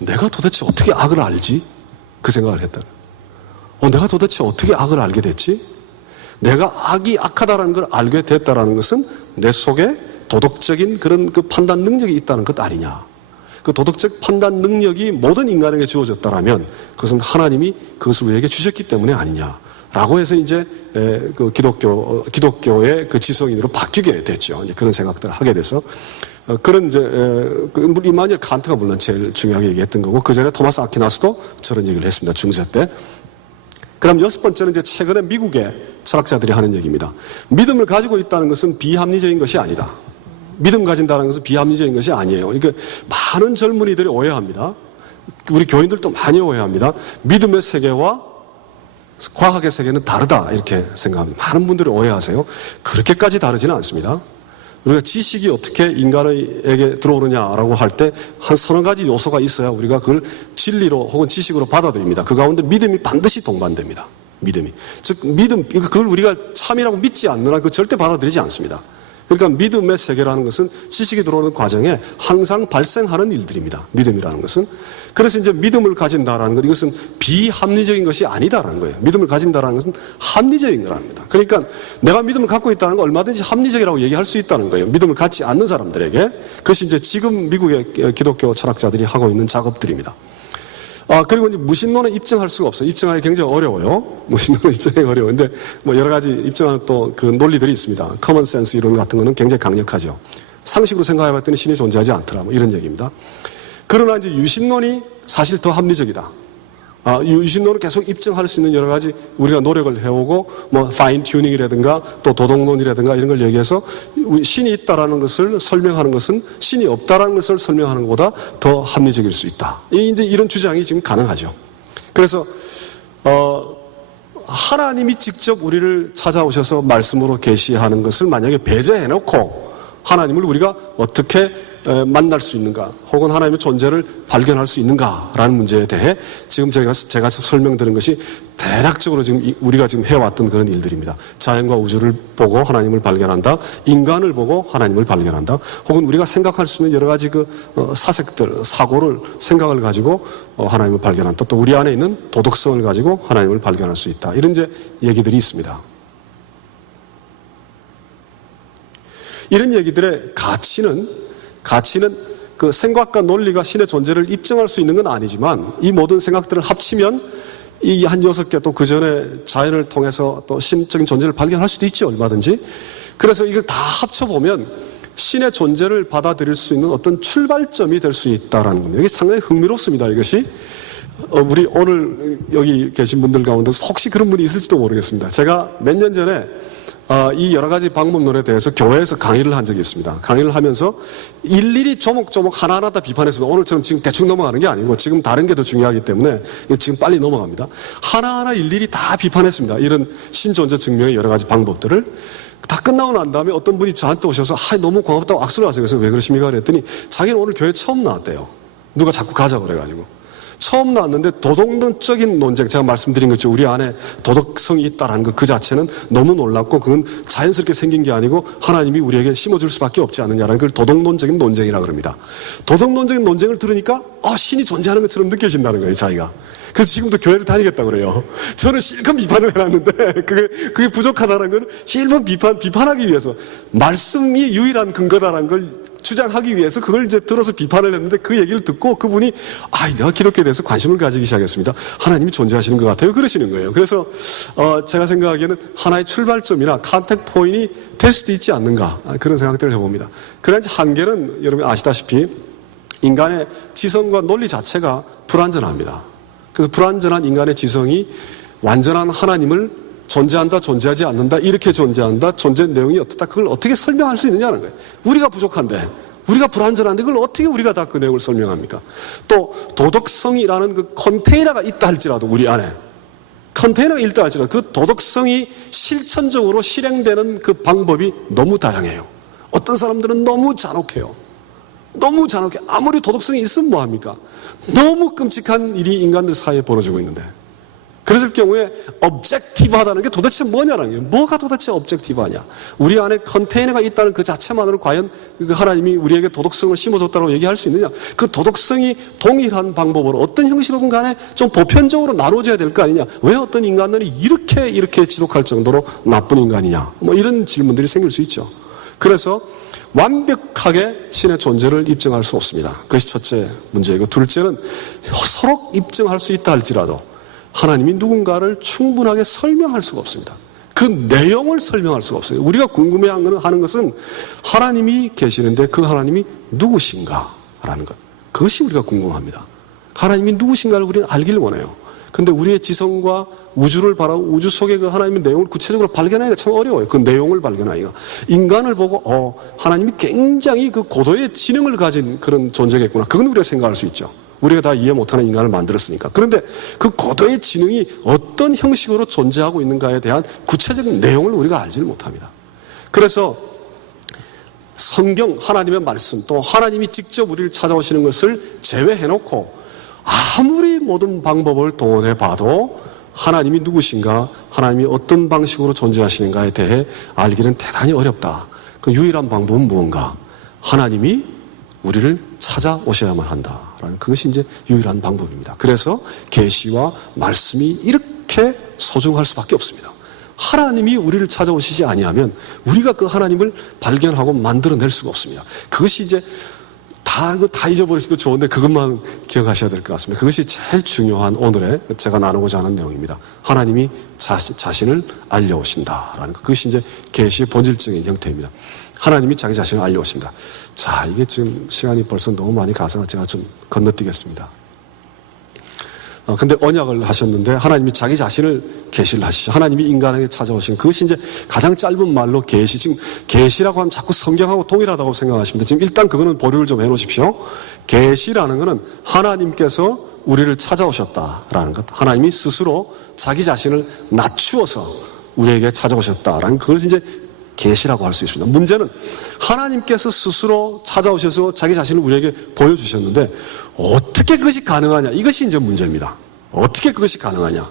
내가 도대체 어떻게 악을 알지? 그 생각을 했다. 내가 도대체 어떻게 악을 알게 됐지? 내가 악이 악하다라는 걸 알게 됐다라는 것은 내 속에 도덕적인 그런 그 판단 능력이 있다는 것 아니냐. 그 도덕적 판단 능력이 모든 인간에게 주어졌다라면 그것은 하나님이 그것을 우리에게 주셨기 때문에 아니냐라고 해서 이제 그 기독교의 그 지성인으로 바뀌게 됐죠. 이제 그런 생각들을 하게 돼서 그런 이제 이마누엘 칸트가 물론 제일 중요하게 얘기했던 거고 그 전에 토마스 아퀴나스도 저런 얘기를 했습니다. 중세 때. 그다음 여섯 번째는 이제 최근에 미국의 철학자들이 하는 얘기입니다. 믿음을 가지고 있다는 것은 비합리적인 것이 아니다. 믿음 가진다는 것은 비합리적인 것이 아니에요. 그러니까 많은 젊은이들이 오해합니다. 우리 교인들도 많이 오해합니다. 믿음의 세계와 과학의 세계는 다르다 이렇게 생각합니다. 많은 분들이 오해하세요. 그렇게까지 다르지는 않습니다. 우리가 지식이 어떻게 인간에게 들어오느냐라고 할 때 한 서너 가지 요소가 있어야 우리가 그걸 진리로 혹은 지식으로 받아들입니다. 그 가운데 믿음이 반드시 동반됩니다. 믿음이. 즉 믿음, 그걸 우리가 참이라고 믿지 않는 한 그 절대 받아들이지 않습니다. 그러니까 믿음의 세계라는 것은 지식이 들어오는 과정에 항상 발생하는 일들입니다. 믿음이라는 것은. 그래서 이제 믿음을 가진다라는 것, 이것은 비합리적인 것이 아니다라는 거예요. 믿음을 가진다라는 것은 합리적인 거랍니다. 그러니까 내가 믿음을 갖고 있다는 건 얼마든지 합리적이라고 얘기할 수 있다는 거예요. 믿음을 갖지 않는 사람들에게. 그것이 이제 지금 미국의 기독교 철학자들이 하고 있는 작업들입니다. 그리고 이제 무신론은 입증할 수가 없어요. 입증하기 굉장히 어려워요. 무신론은 입증하기 어려운데, 여러 가지 입증하는 또 그 논리들이 있습니다. 커먼 센스 이론 같은 거는 굉장히 강력하죠. 상식으로 생각해 봤더니 신이 존재하지 않더라. 이런 얘기입니다. 그러나 이제 유신론이 사실 더 합리적이다. 유신론은 계속 입증할 수 있는 여러 가지 우리가 노력을 해오고, 파인 튜닝이라든가 또 도덕론이라든가 이런 걸 얘기해서 신이 있다라는 것을 설명하는 것은 신이 없다라는 것을 설명하는 것보다 더 합리적일 수 있다. 이제 이런 주장이 지금 가능하죠. 그래서, 하나님이 직접 우리를 찾아오셔서 말씀으로 계시하는 것을 만약에 배제해놓고 하나님을 우리가 어떻게 만날 수 있는가, 혹은 하나님의 존재를 발견할 수 있는가라는 문제에 대해 지금 제가 설명드린 것이 대략적으로 지금 우리가 지금 해왔던 그런 일들입니다. 자연과 우주를 보고 하나님을 발견한다, 인간을 보고 하나님을 발견한다, 혹은 우리가 생각할 수 있는 여러 가지 그 사색들, 사고를, 생각을 가지고 하나님을 발견한다, 또 우리 안에 있는 도덕성을 가지고 하나님을 발견할 수 있다. 이런 이제 얘기들이 있습니다. 이런 얘기들의 가치는 그 생각과 논리가 신의 존재를 입증할 수 있는 건 아니지만 이 모든 생각들을 합치면 이 한 6개 또 그 전에 자연을 통해서 또 신적인 존재를 발견할 수도 있죠. 얼마든지. 그래서 이걸 다 합쳐보면 신의 존재를 받아들일 수 있는 어떤 출발점이 될 수 있다는 겁니다. 이게 상당히 흥미롭습니다. 이것이. 우리 오늘 여기 계신 분들 가운데서 혹시 그런 분이 있을지도 모르겠습니다. 제가 몇 년 전에 이 여러 가지 방법론에 대해서 교회에서 강의를 한 적이 있습니다. 강의를 하면서 일일이 조목조목 하나하나 다 비판했습니다. 오늘처럼 지금 대충 넘어가는 게 아니고 지금 다른 게 더 중요하기 때문에 지금 빨리 넘어갑니다. 하나하나 일일이 다 비판했습니다. 이런 신존재 증명의 여러 가지 방법들을. 다 끝나고 난 다음에 어떤 분이 저한테 오셔서 너무 고맙다고 악수를 하세요. 그래서 왜 그러십니까? 그랬더니 자기는 오늘 교회 처음 나왔대요. 누가 자꾸 가자고 그래가지고. 처음 나왔는데 도덕론적인 논쟁, 제가 말씀드린 것처럼 우리 안에 도덕성이 있다는 것 그 자체는 너무 놀랍고 그건 자연스럽게 생긴 게 아니고 하나님이 우리에게 심어줄 수밖에 없지 않느냐라는 걸 도덕론적인 논쟁이라고 합니다. 도덕론적인 논쟁을 들으니까 신이 존재하는 것처럼 느껴진다는 거예요, 자기가. 그래서 지금도 교회를 다니겠다고 그래요. 저는 실컷 비판을 해놨는데, 그게 부족하다는 걸 실컷 비판하기 위해서, 말씀이 유일한 근거다라는 걸 주장하기 위해서 그걸 이제 들어서 비판을 했는데 그 얘기를 듣고 그분이 내가 기독교에 대해서 관심을 가지기 시작했습니다. 하나님이 존재하시는 것 같아요. 그러시는 거예요. 그래서 제가 생각하기에는 하나의 출발점이나 컨택 포인트이 될 수도 있지 않는가 그런 생각들을 해봅니다. 그러나 이제 한계는 여러분 아시다시피 인간의 지성과 논리 자체가 불완전합니다. 그래서 불완전한 인간의 지성이 완전한 하나님을 존재한다, 존재하지 않는다, 이렇게 존재한다, 존재 내용이 어떻다, 그걸 어떻게 설명할 수 있느냐는 거예요. 우리가 부족한데, 우리가 불완전한데, 그걸 어떻게 우리가 다 그 내용을 설명합니까? 또, 도덕성이라는 그 컨테이너가 있다 할지라도, 우리 안에. 컨테이너가 있다 할지라도, 그 도덕성이 실천적으로 실행되는 그 방법이 너무 다양해요. 어떤 사람들은 너무 잔혹해요. 너무 잔혹해. 아무리 도덕성이 있으면 뭐합니까? 너무 끔찍한 일이 인간들 사이에 벌어지고 있는데. 그랬을 경우에 objectiv하다는 게 도대체 뭐냐는 거예요. 뭐가 도대체 objectiv하냐. 우리 안에 컨테이너가 있다는 그 자체만으로 과연 하나님이 우리에게 도덕성을 심어줬다고 얘기할 수 있느냐. 그 도덕성이 동일한 방법으로 어떤 형식이든 간에 좀 보편적으로 나눠져야 될 거 아니냐. 왜 어떤 인간들이 이렇게 지독할 정도로 나쁜 인간이냐. 뭐 이런 질문들이 생길 수 있죠. 그래서 완벽하게 신의 존재를 입증할 수 없습니다. 그것이 첫째 문제이고, 둘째는 서로 입증할 수 있다 할지라도 하나님이 누군가를 충분하게 설명할 수가 없습니다. 그 내용을 설명할 수가 없어요. 우리가 궁금해하는 것은 하나님이 계시는데 그 하나님이 누구신가라는 것. 그것이 우리가 궁금합니다. 하나님이 누구신가를 우리는 알기를 원해요. 근데 우리의 지성과 우주를 바라보고 우주 속의 그 하나님의 내용을 구체적으로 발견하기가 참 어려워요. 그 내용을 발견하기가. 인간을 보고 하나님이 굉장히 그 고도의 지능을 가진 그런 존재겠구나. 그건 우리가 생각할 수 있죠. 우리가 다 이해 못하는 인간을 만들었으니까. 그런데 그 고도의 지능이 어떤 형식으로 존재하고 있는가에 대한 구체적인 내용을 우리가 알지를 못합니다. 그래서 성경, 하나님의 말씀, 또 하나님이 직접 우리를 찾아오시는 것을 제외해놓고 아무리 모든 방법을 동원해 봐도 하나님이 누구신가, 하나님이 어떤 방식으로 존재하시는가에 대해 알기는 대단히 어렵다. 그 유일한 방법은 무언가? 하나님이 우리를 찾아오셔야만 한다라는 그것이 이제 유일한 방법입니다. 그래서 계시와 말씀이 이렇게 소중할 수밖에 없습니다. 하나님이 우리를 찾아오시지 아니하면 우리가 그 하나님을 발견하고 만들어낼 수가 없습니다. 그것이 이제 다 잊어버리셔도 좋은데 그것만 기억하셔야 될 것 같습니다. 그것이 제일 중요한 오늘의 제가 나누고자 하는 내용입니다. 하나님이 자신을 알려오신다라는 것. 그것이 이제 계시의 본질적인 형태입니다. 하나님이 자기 자신을 알려오신다. 자, 이게 지금 시간이 벌써 너무 많이 가서 제가 좀 건너뛰겠습니다. 근데 언약을 하셨는데 하나님이 자기 자신을 계시를 하시죠. 하나님이 인간에게 찾아오신 그것이 이제 가장 짧은 말로 계시. 지금 계시라고 하면 자꾸 성경하고 동일하다고 생각하십니다. 지금 일단 그거는 보류를 좀 해놓으십시오. 계시라는 것은 하나님께서 우리를 찾아오셨다라는 것. 하나님이 스스로 자기 자신을 낮추어서 우리에게 찾아오셨다라는 그것을 이제 계시라고 할 수 있습니다. 문제는 하나님께서 스스로 찾아오셔서 자기 자신을 우리에게 보여주셨는데 어떻게 그것이 가능하냐? 이것이 이제 문제입니다. 어떻게 그것이 가능하냐?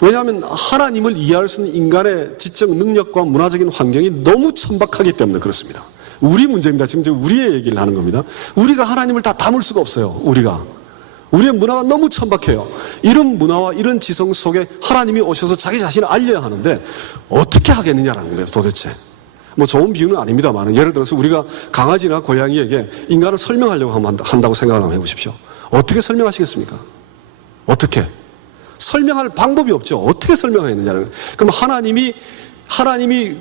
왜냐하면 하나님을 이해할 수 있는 인간의 지적 능력과 문화적인 환경이 너무 천박하기 때문에 그렇습니다. 우리 문제입니다. 지금 우리의 얘기를 하는 겁니다. 우리가 하나님을 다 담을 수가 없어요. 우리의 문화가 너무 천박해요. 이런 문화와 이런 지성 속에 하나님이 오셔서 자기 자신을 알려야 하는데 어떻게 하겠느냐라는 거예요, 도대체. 뭐 좋은 비유는 아닙니다만 예를 들어서 우리가 강아지나 고양이에게 인간을 설명하려고 한다고 생각을 한번 해보십시오. 어떻게 설명하시겠습니까? 어떻게? 설명할 방법이 없죠. 어떻게 설명하겠느냐는 거예요. 그럼 하나님이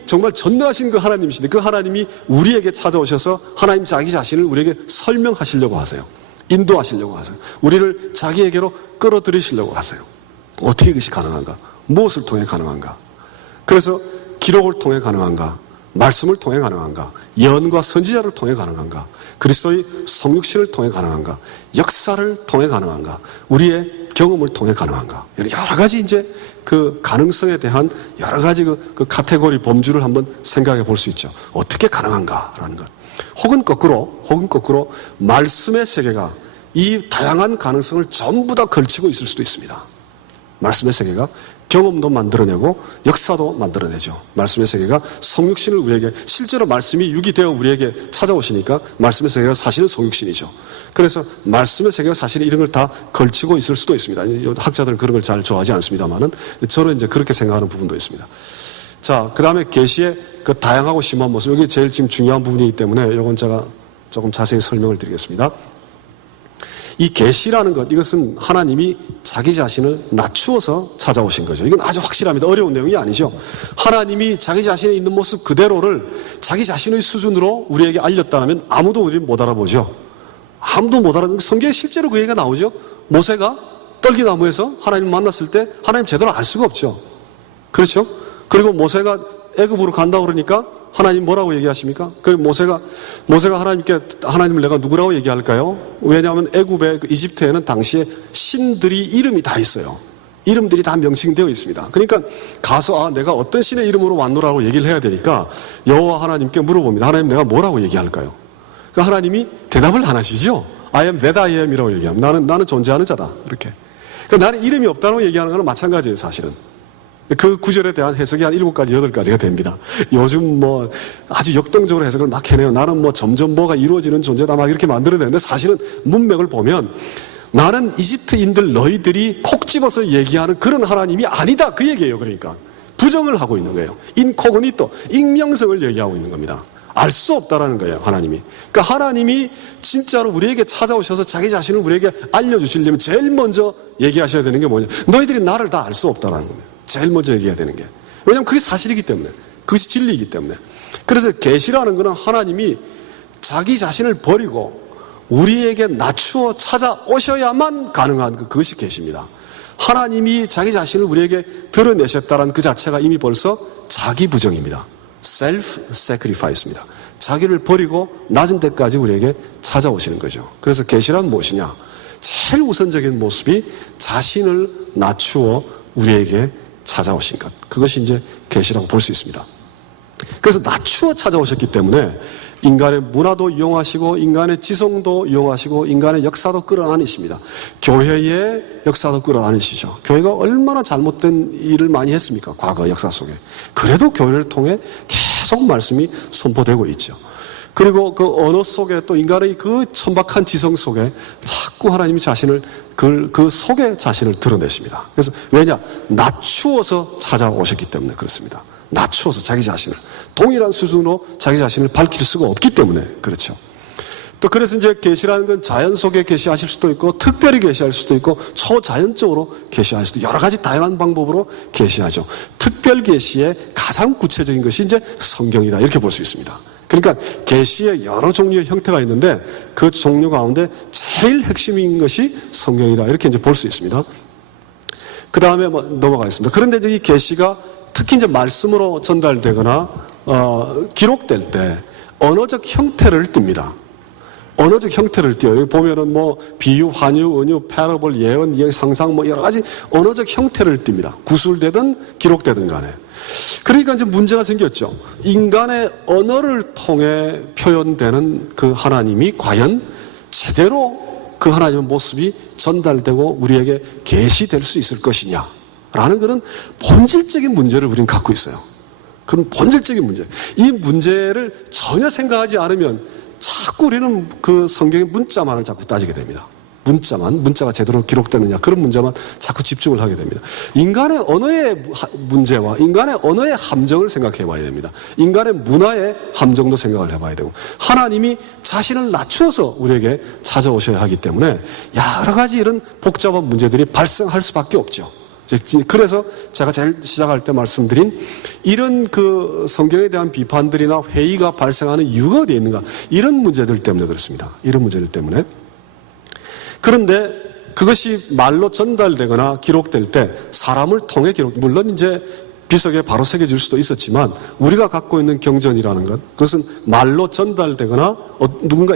정말 전능하신 그 하나님이신데 그 하나님이 우리에게 찾아오셔서 하나님 자기 자신을 우리에게 설명하시려고 하세요. 인도하시려고 하세요. 우리를 자기에게로 끌어들이시려고 하세요. 어떻게 그것이 가능한가? 무엇을 통해 가능한가? 그래서 기록을 통해 가능한가? 말씀을 통해 가능한가? 예언과 선지자를 통해 가능한가? 그리스도의 성육신을 통해 가능한가? 역사를 통해 가능한가? 우리의 경험을 통해 가능한가? 여러 가지 이제 그 가능성에 대한 여러 가지 그 카테고리 범주를 한번 생각해 볼 수 있죠. 어떻게 가능한가라는 것. 혹은 거꾸로 말씀의 세계가 이 다양한 가능성을 전부 다 걸치고 있을 수도 있습니다. 말씀의 세계가 경험도 만들어내고 역사도 만들어내죠. 말씀의 세계가 성육신을 우리에게, 실제로 말씀이 육이 되어 우리에게 찾아오시니까 말씀의 세계가 사실은 성육신이죠. 그래서 말씀의 세계가 사실은 이런 걸 다 걸치고 있을 수도 있습니다. 학자들은 그런 걸 잘 좋아하지 않습니다만은 저는 이제 그렇게 생각하는 부분도 있습니다. 자, 그 다음에 계시의 그 다양하고 심한 모습, 여기 제일 지금 중요한 부분이기 때문에 이건 제가 조금 자세히 설명을 드리겠습니다. 이 계시라는 것, 이것은 하나님이 자기 자신을 낮추어서 찾아오신 거죠. 이건 아주 확실합니다. 어려운 내용이 아니죠. 하나님이 자기 자신에 있는 모습 그대로를 자기 자신의 수준으로 우리에게 알렸다면 아무도 우리를 못 알아보죠. 아무도 못 알아보죠. 성경에 실제로 그 얘기가 나오죠. 모세가 떨기나무에서 하나님을 만났을 때 하나님 제대로 알 수가 없죠. 그렇죠? 그리고 모세가 애굽으로 간다고 그러니까 하나님 뭐라고 얘기하십니까? 그리고 모세가 하나님께, 하나님을 내가 누구라고 얘기할까요? 왜냐하면 애굽의 이집트에는 당시에 신들이 이름이 다 있어요. 이름들이 다 명칭되어 있습니다. 그러니까 가서 내가 어떤 신의 이름으로 왔노라고 얘기를 해야 되니까 여호와 하나님께 물어봅니다. 하나님 내가 뭐라고 얘기할까요? 그러니까 하나님이 대답을 안 하시죠. I am that I am이라고 얘기합니다. 나는 존재하는 자다. 이렇게. 그러니까 나는 이름이 없다고 얘기하는 거는 마찬가지예요, 사실은. 그 구절에 대한 해석이 한 7가지, 8가지가 됩니다. 요즘 뭐 아주 역동적으로 해석을 막 해내요. 나는 뭐 점점 뭐가 이루어지는 존재다 막 이렇게 만들어내는데 사실은 문맥을 보면 나는 이집트인들 너희들이 콕 집어서 얘기하는 그런 하나님이 아니다. 그 얘기예요. 그러니까. 부정을 하고 있는 거예요. 인코그니토, 익명성을 얘기하고 있는 겁니다. 알 수 없다라는 거예요, 하나님이. 그러니까 하나님이 진짜로 우리에게 찾아오셔서 자기 자신을 우리에게 알려주시려면 제일 먼저 얘기하셔야 되는 게 뭐냐. 너희들이 나를 다 알 수 없다라는 거예요. 제일 먼저 얘기해야 되는 게. 왜냐하면 그게 사실이기 때문에. 그것이 진리이기 때문에. 그래서 계시라는 것은 하나님이 자기 자신을 버리고 우리에게 낮추어 찾아오셔야만 가능한 그것이 계시입니다. 하나님이 자기 자신을 우리에게 드러내셨다는 그 자체가 이미 벌써 자기 부정입니다. self-sacrifice입니다. 자기를 버리고 낮은 데까지 우리에게 찾아오시는 거죠. 그래서 계시란 무엇이냐? 제일 우선적인 모습이 자신을 낮추어 우리에게 찾아오신 것. 그것이 이제 계시라고 볼 수 있습니다. 그래서 낮추어 찾아오셨기 때문에 인간의 문화도 이용하시고 인간의 지성도 이용하시고 인간의 역사도 끌어안으십니다. 교회의 역사도 끌어안으시죠. 교회가 얼마나 잘못된 일을 많이 했습니까? 과거 역사 속에. 그래도 교회를 통해 계속 말씀이 선포되고 있죠. 그리고 그 언어 속에 또 인간의 그 천박한 지성 속에 자꾸 하나님이 자신을 그 속에 자신을 드러내십니다. 그래서 왜냐? 낮추어서 찾아오셨기 때문에 그렇습니다. 낮추어서 자기 자신을 동일한 수준으로 자기 자신을 밝힐 수가 없기 때문에 그렇죠. 또 그래서 이제 계시라는 건 자연 속에 계시하실 수도 있고 특별히 계시할 수도 있고 초자연적으로 계시할 수도 있고 여러 가지 다양한 방법으로 계시하죠. 특별 계시의 가장 구체적인 것이 이제 성경이다 이렇게 볼 수 있습니다. 그러니까 계시의 여러 종류의 형태가 있는데 그 종류 가운데 제일 핵심인 것이 성경이다 이렇게 이제 볼 수 있습니다. 그 다음에 넘어가겠습니다. 그런데 이제 이 계시가 특히 이제 말씀으로 전달되거나 기록될 때 언어적 형태를 띱니다. 언어적 형태를 띄어요. 여기 보면은 뭐 비유, 환유, 은유, 패러블, 예언, 상상 뭐 여러 가지 언어적 형태를 띱니다. 구술되든 기록되든 간에. 그러니까 이제 문제가 생겼죠. 인간의 언어를 통해 표현되는 그 하나님이 과연 제대로 그 하나님의 모습이 전달되고 우리에게 계시될 수 있을 것이냐 라는 그런 본질적인 문제를 우리는 갖고 있어요. 그런 본질적인 문제. 이 문제를 전혀 생각하지 않으면 자꾸 우리는 그 성경의 문자만을 자꾸 따지게 됩니다. 문자가 제대로 기록되느냐 그런 문제만 자꾸 집중을 하게 됩니다. 인간의 언어의 문제와 인간의 언어의 함정을 생각해 봐야 됩니다. 인간의 문화의 함정도 생각을 해봐야 되고 하나님이 자신을 낮추어서 우리에게 찾아오셔야 하기 때문에 여러 가지 이런 복잡한 문제들이 발생할 수밖에 없죠. 그래서 제가 제일 시작할 때 말씀드린 이런 그 성경에 대한 비판들이나 회의가 발생하는 이유가 어디에 있는가 이런 문제들 때문에 그렇습니다. 이런 문제들 때문에. 그런데 그것이 말로 전달되거나 기록될 때 사람을 통해 물론 이제 비석에 바로 새겨질 수도 있었지만 우리가 갖고 있는 경전이라는 것 그것은 말로 전달되거나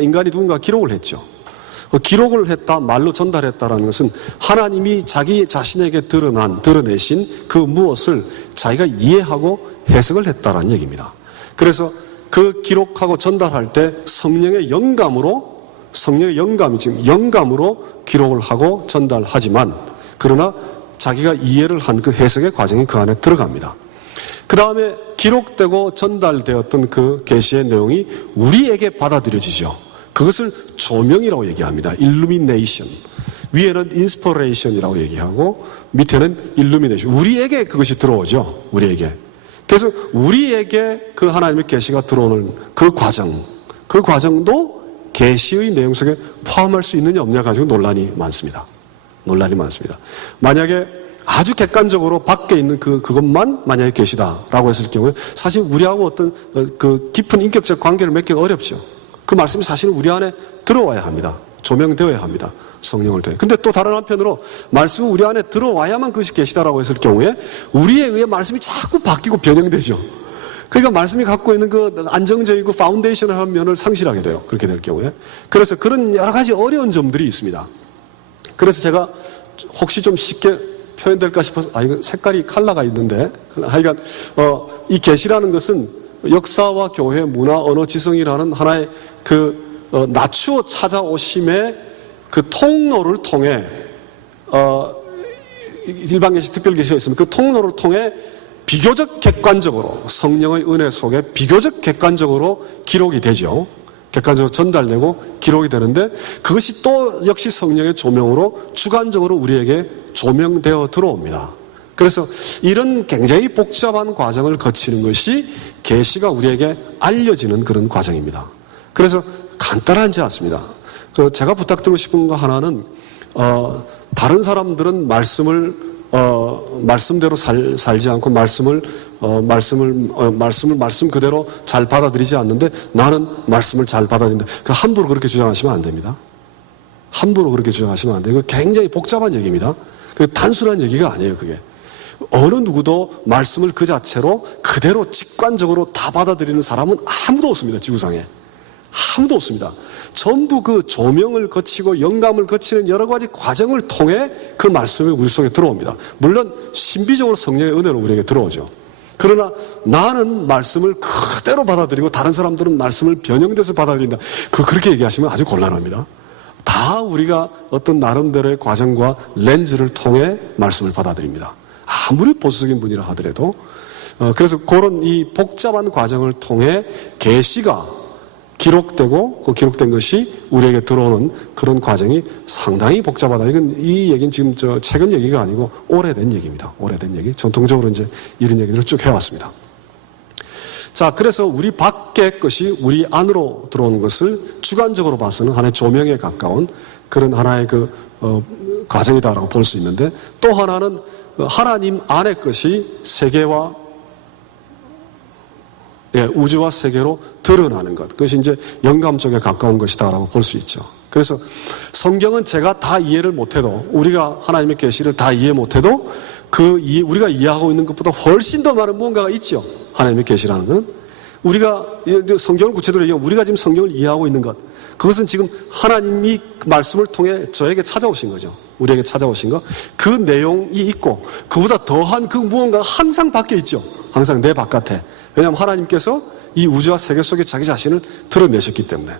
인간이 누군가 기록을 했죠. 기록을 했다, 말로 전달했다라는 것은 하나님이 자기 자신에게 드러내신 그 무엇을 자기가 이해하고 해석을 했다라는 얘기입니다. 그래서 그 기록하고 전달할 때 성령의 영감으로 기록을 하고 전달하지만 그러나 자기가 이해를 한 그 해석의 과정이 그 안에 들어갑니다. 그 다음에 기록되고 전달되었던 그 계시의 내용이 우리에게 받아들여지죠. 그것을 조명이라고 얘기합니다. illumination. 위에는 inspiration이라고 얘기하고 밑에는 illumination. 우리에게 그것이 들어오죠. 우리에게. 그래서 우리에게 그 하나님의 계시가 들어오는 그 과정도 계시의 내용 속에 포함할 수 있느냐 없느냐 가지고 논란이 많습니다. 만약에 아주 객관적으로 밖에 있는 그것만 만약에 계시다라고 했을 경우에 사실 우리하고 어떤 그 깊은 인격적 관계를 맺기가 어렵죠. 그 말씀이 사실은 우리 안에 들어와야 합니다. 조명되어야 합니다. 성령을 통해. 근데 또 다른 한편으로 말씀이 우리 안에 들어와야만 그것이 계시다라고 했을 경우에 우리에 의해 말씀이 자꾸 바뀌고 변형되죠. 그러니까 말씀이 갖고 있는 그 안정적이고 파운데이션한 면을 상실하게 돼요. 그렇게 될 경우에. 그래서 그런 여러 가지 어려운 점들이 있습니다. 그래서 제가 혹시 좀 쉽게 표현될까 싶어서, 이거 색깔이 컬러가 있는데, 하여간, 이 계시라는 것은 역사와 교회, 문화, 언어, 지성이라는 하나의 낮추어 찾아오심의 그 통로를 통해, 일반 계시, 특별 계시가 있으면 그 통로를 통해 비교적 객관적으로 성령의 은혜 속에 비교적 객관적으로 기록이 되죠. 객관적으로 전달되고 기록이 되는데 그것이 또 역시 성령의 조명으로 주관적으로 우리에게 조명되어 들어옵니다. 그래서 이런 굉장히 복잡한 과정을 거치는 것이 계시가 우리에게 알려지는 그런 과정입니다. 그래서 간단하지 않습니다. 제가 부탁드리고 싶은 거 하나는 다른 사람들은 말씀대로 살지 않고 말씀을 말씀 그대로 잘 받아들이지 않는데 나는 말씀을 잘 받아들인다. 함부로 그렇게 주장하시면 안 됩니다. 함부로 그렇게 주장하시면 안 돼요. 굉장히 복잡한 얘기입니다. 단순한 얘기가 아니에요, 그게. 어느 누구도 말씀을 그 자체로 그대로 직관적으로 다 받아들이는 사람은 아무도 없습니다, 지구상에. 아무도 없습니다. 전부 그 조명을 거치고 영감을 거치는 여러 가지 과정을 통해 그 말씀이 우리 속에 들어옵니다. 물론 신비적으로 성령의 은혜로 우리에게 들어오죠. 그러나 나는 말씀을 그대로 받아들이고 다른 사람들은 말씀을 변형돼서 받아들인다. 그렇게 얘기하시면 아주 곤란합니다. 다 우리가 어떤 나름대로의 과정과 렌즈를 통해 말씀을 받아들입니다. 아무리 보수적인 분이라 하더라도. 그래서 그런 이 복잡한 과정을 통해 계시가 기록되고 그 기록된 것이 우리에게 들어오는 그런 과정이 상당히 복잡하다. 이 얘기는 지금 최근 얘기가 아니고 오래된 얘기입니다. 오래된 얘기. 전통적으로 이제 이런 얘기들을 쭉 해왔습니다. 자, 그래서 우리 밖의 것이 우리 안으로 들어오는 것을 주관적으로 봐서는 하나의 조명에 가까운 그런 하나의 과정이다라고 볼 수 있는데 또 하나는 하나님 안의 것이 세계와 우주와 세계로 드러나는 것. 그것이 이제 영감 쪽에 가까운 것이다라고 볼 수 있죠. 그래서 성경은 제가 다 이해를 못해도 우리가 하나님의 계시를 다 이해 못해도 우리가 이해하고 있는 것보다 훨씬 더 많은 무언가가 있죠. 하나님의 계시라는 것은 우리가 성경을 구체적으로 얘기하면 우리가 지금 성경을 이해하고 있는 것 그것은 지금 하나님이 말씀을 통해 저에게 찾아오신 거죠. 우리에게 찾아오신 것. 그 내용이 있고 그보다 더한 그 무언가가 항상 밖에 있죠. 항상 내 바깥에. 왜냐하면 하나님께서 이 우주와 세계 속에 자기 자신을 드러내셨기 때문에.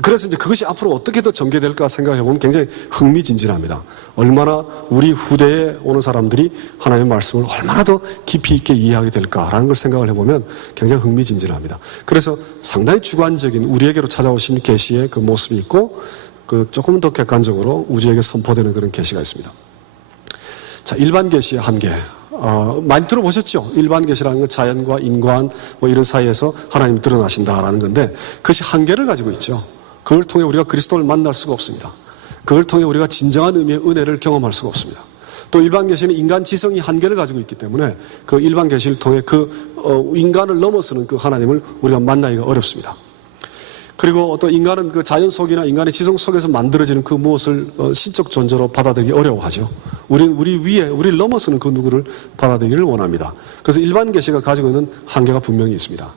그래서 이제 그것이 앞으로 어떻게 더 전개될까 생각해보면 굉장히 흥미진진합니다. 얼마나 우리 후대에 오는 사람들이 하나님의 말씀을 얼마나 더 깊이 있게 이해하게 될까라는 걸 생각을 해보면 굉장히 흥미진진합니다. 그래서 상당히 주관적인 우리에게로 찾아오신 계시의 그 모습이 있고 조금 더 객관적으로 우주에게 선포되는 그런 계시가 있습니다. 자, 일반 계시의 한계. 많이 들어보셨죠? 일반 계시라는 건 자연과 인간 이런 사이에서 하나님이 드러나신다라는 건데 그것이 한계를 가지고 있죠. 그걸 통해 우리가 그리스도를 만날 수가 없습니다. 그걸 통해 우리가 진정한 의미의 은혜를 경험할 수가 없습니다. 또 일반 계시는 인간 지성이 한계를 가지고 있기 때문에 그 일반 계시를 통해 인간을 넘어서는 그 하나님을 우리가 만나기가 어렵습니다. 그리고 또 인간은 그 자연 속이나 인간의 지성 속에서 만들어지는 그 무엇을 신적 존재로 받아들이기 어려워하죠. 우리를 넘어서는 그 누구를 받아들이기를 원합니다. 그래서 일반 계시가 가지고 있는 한계가 분명히 있습니다.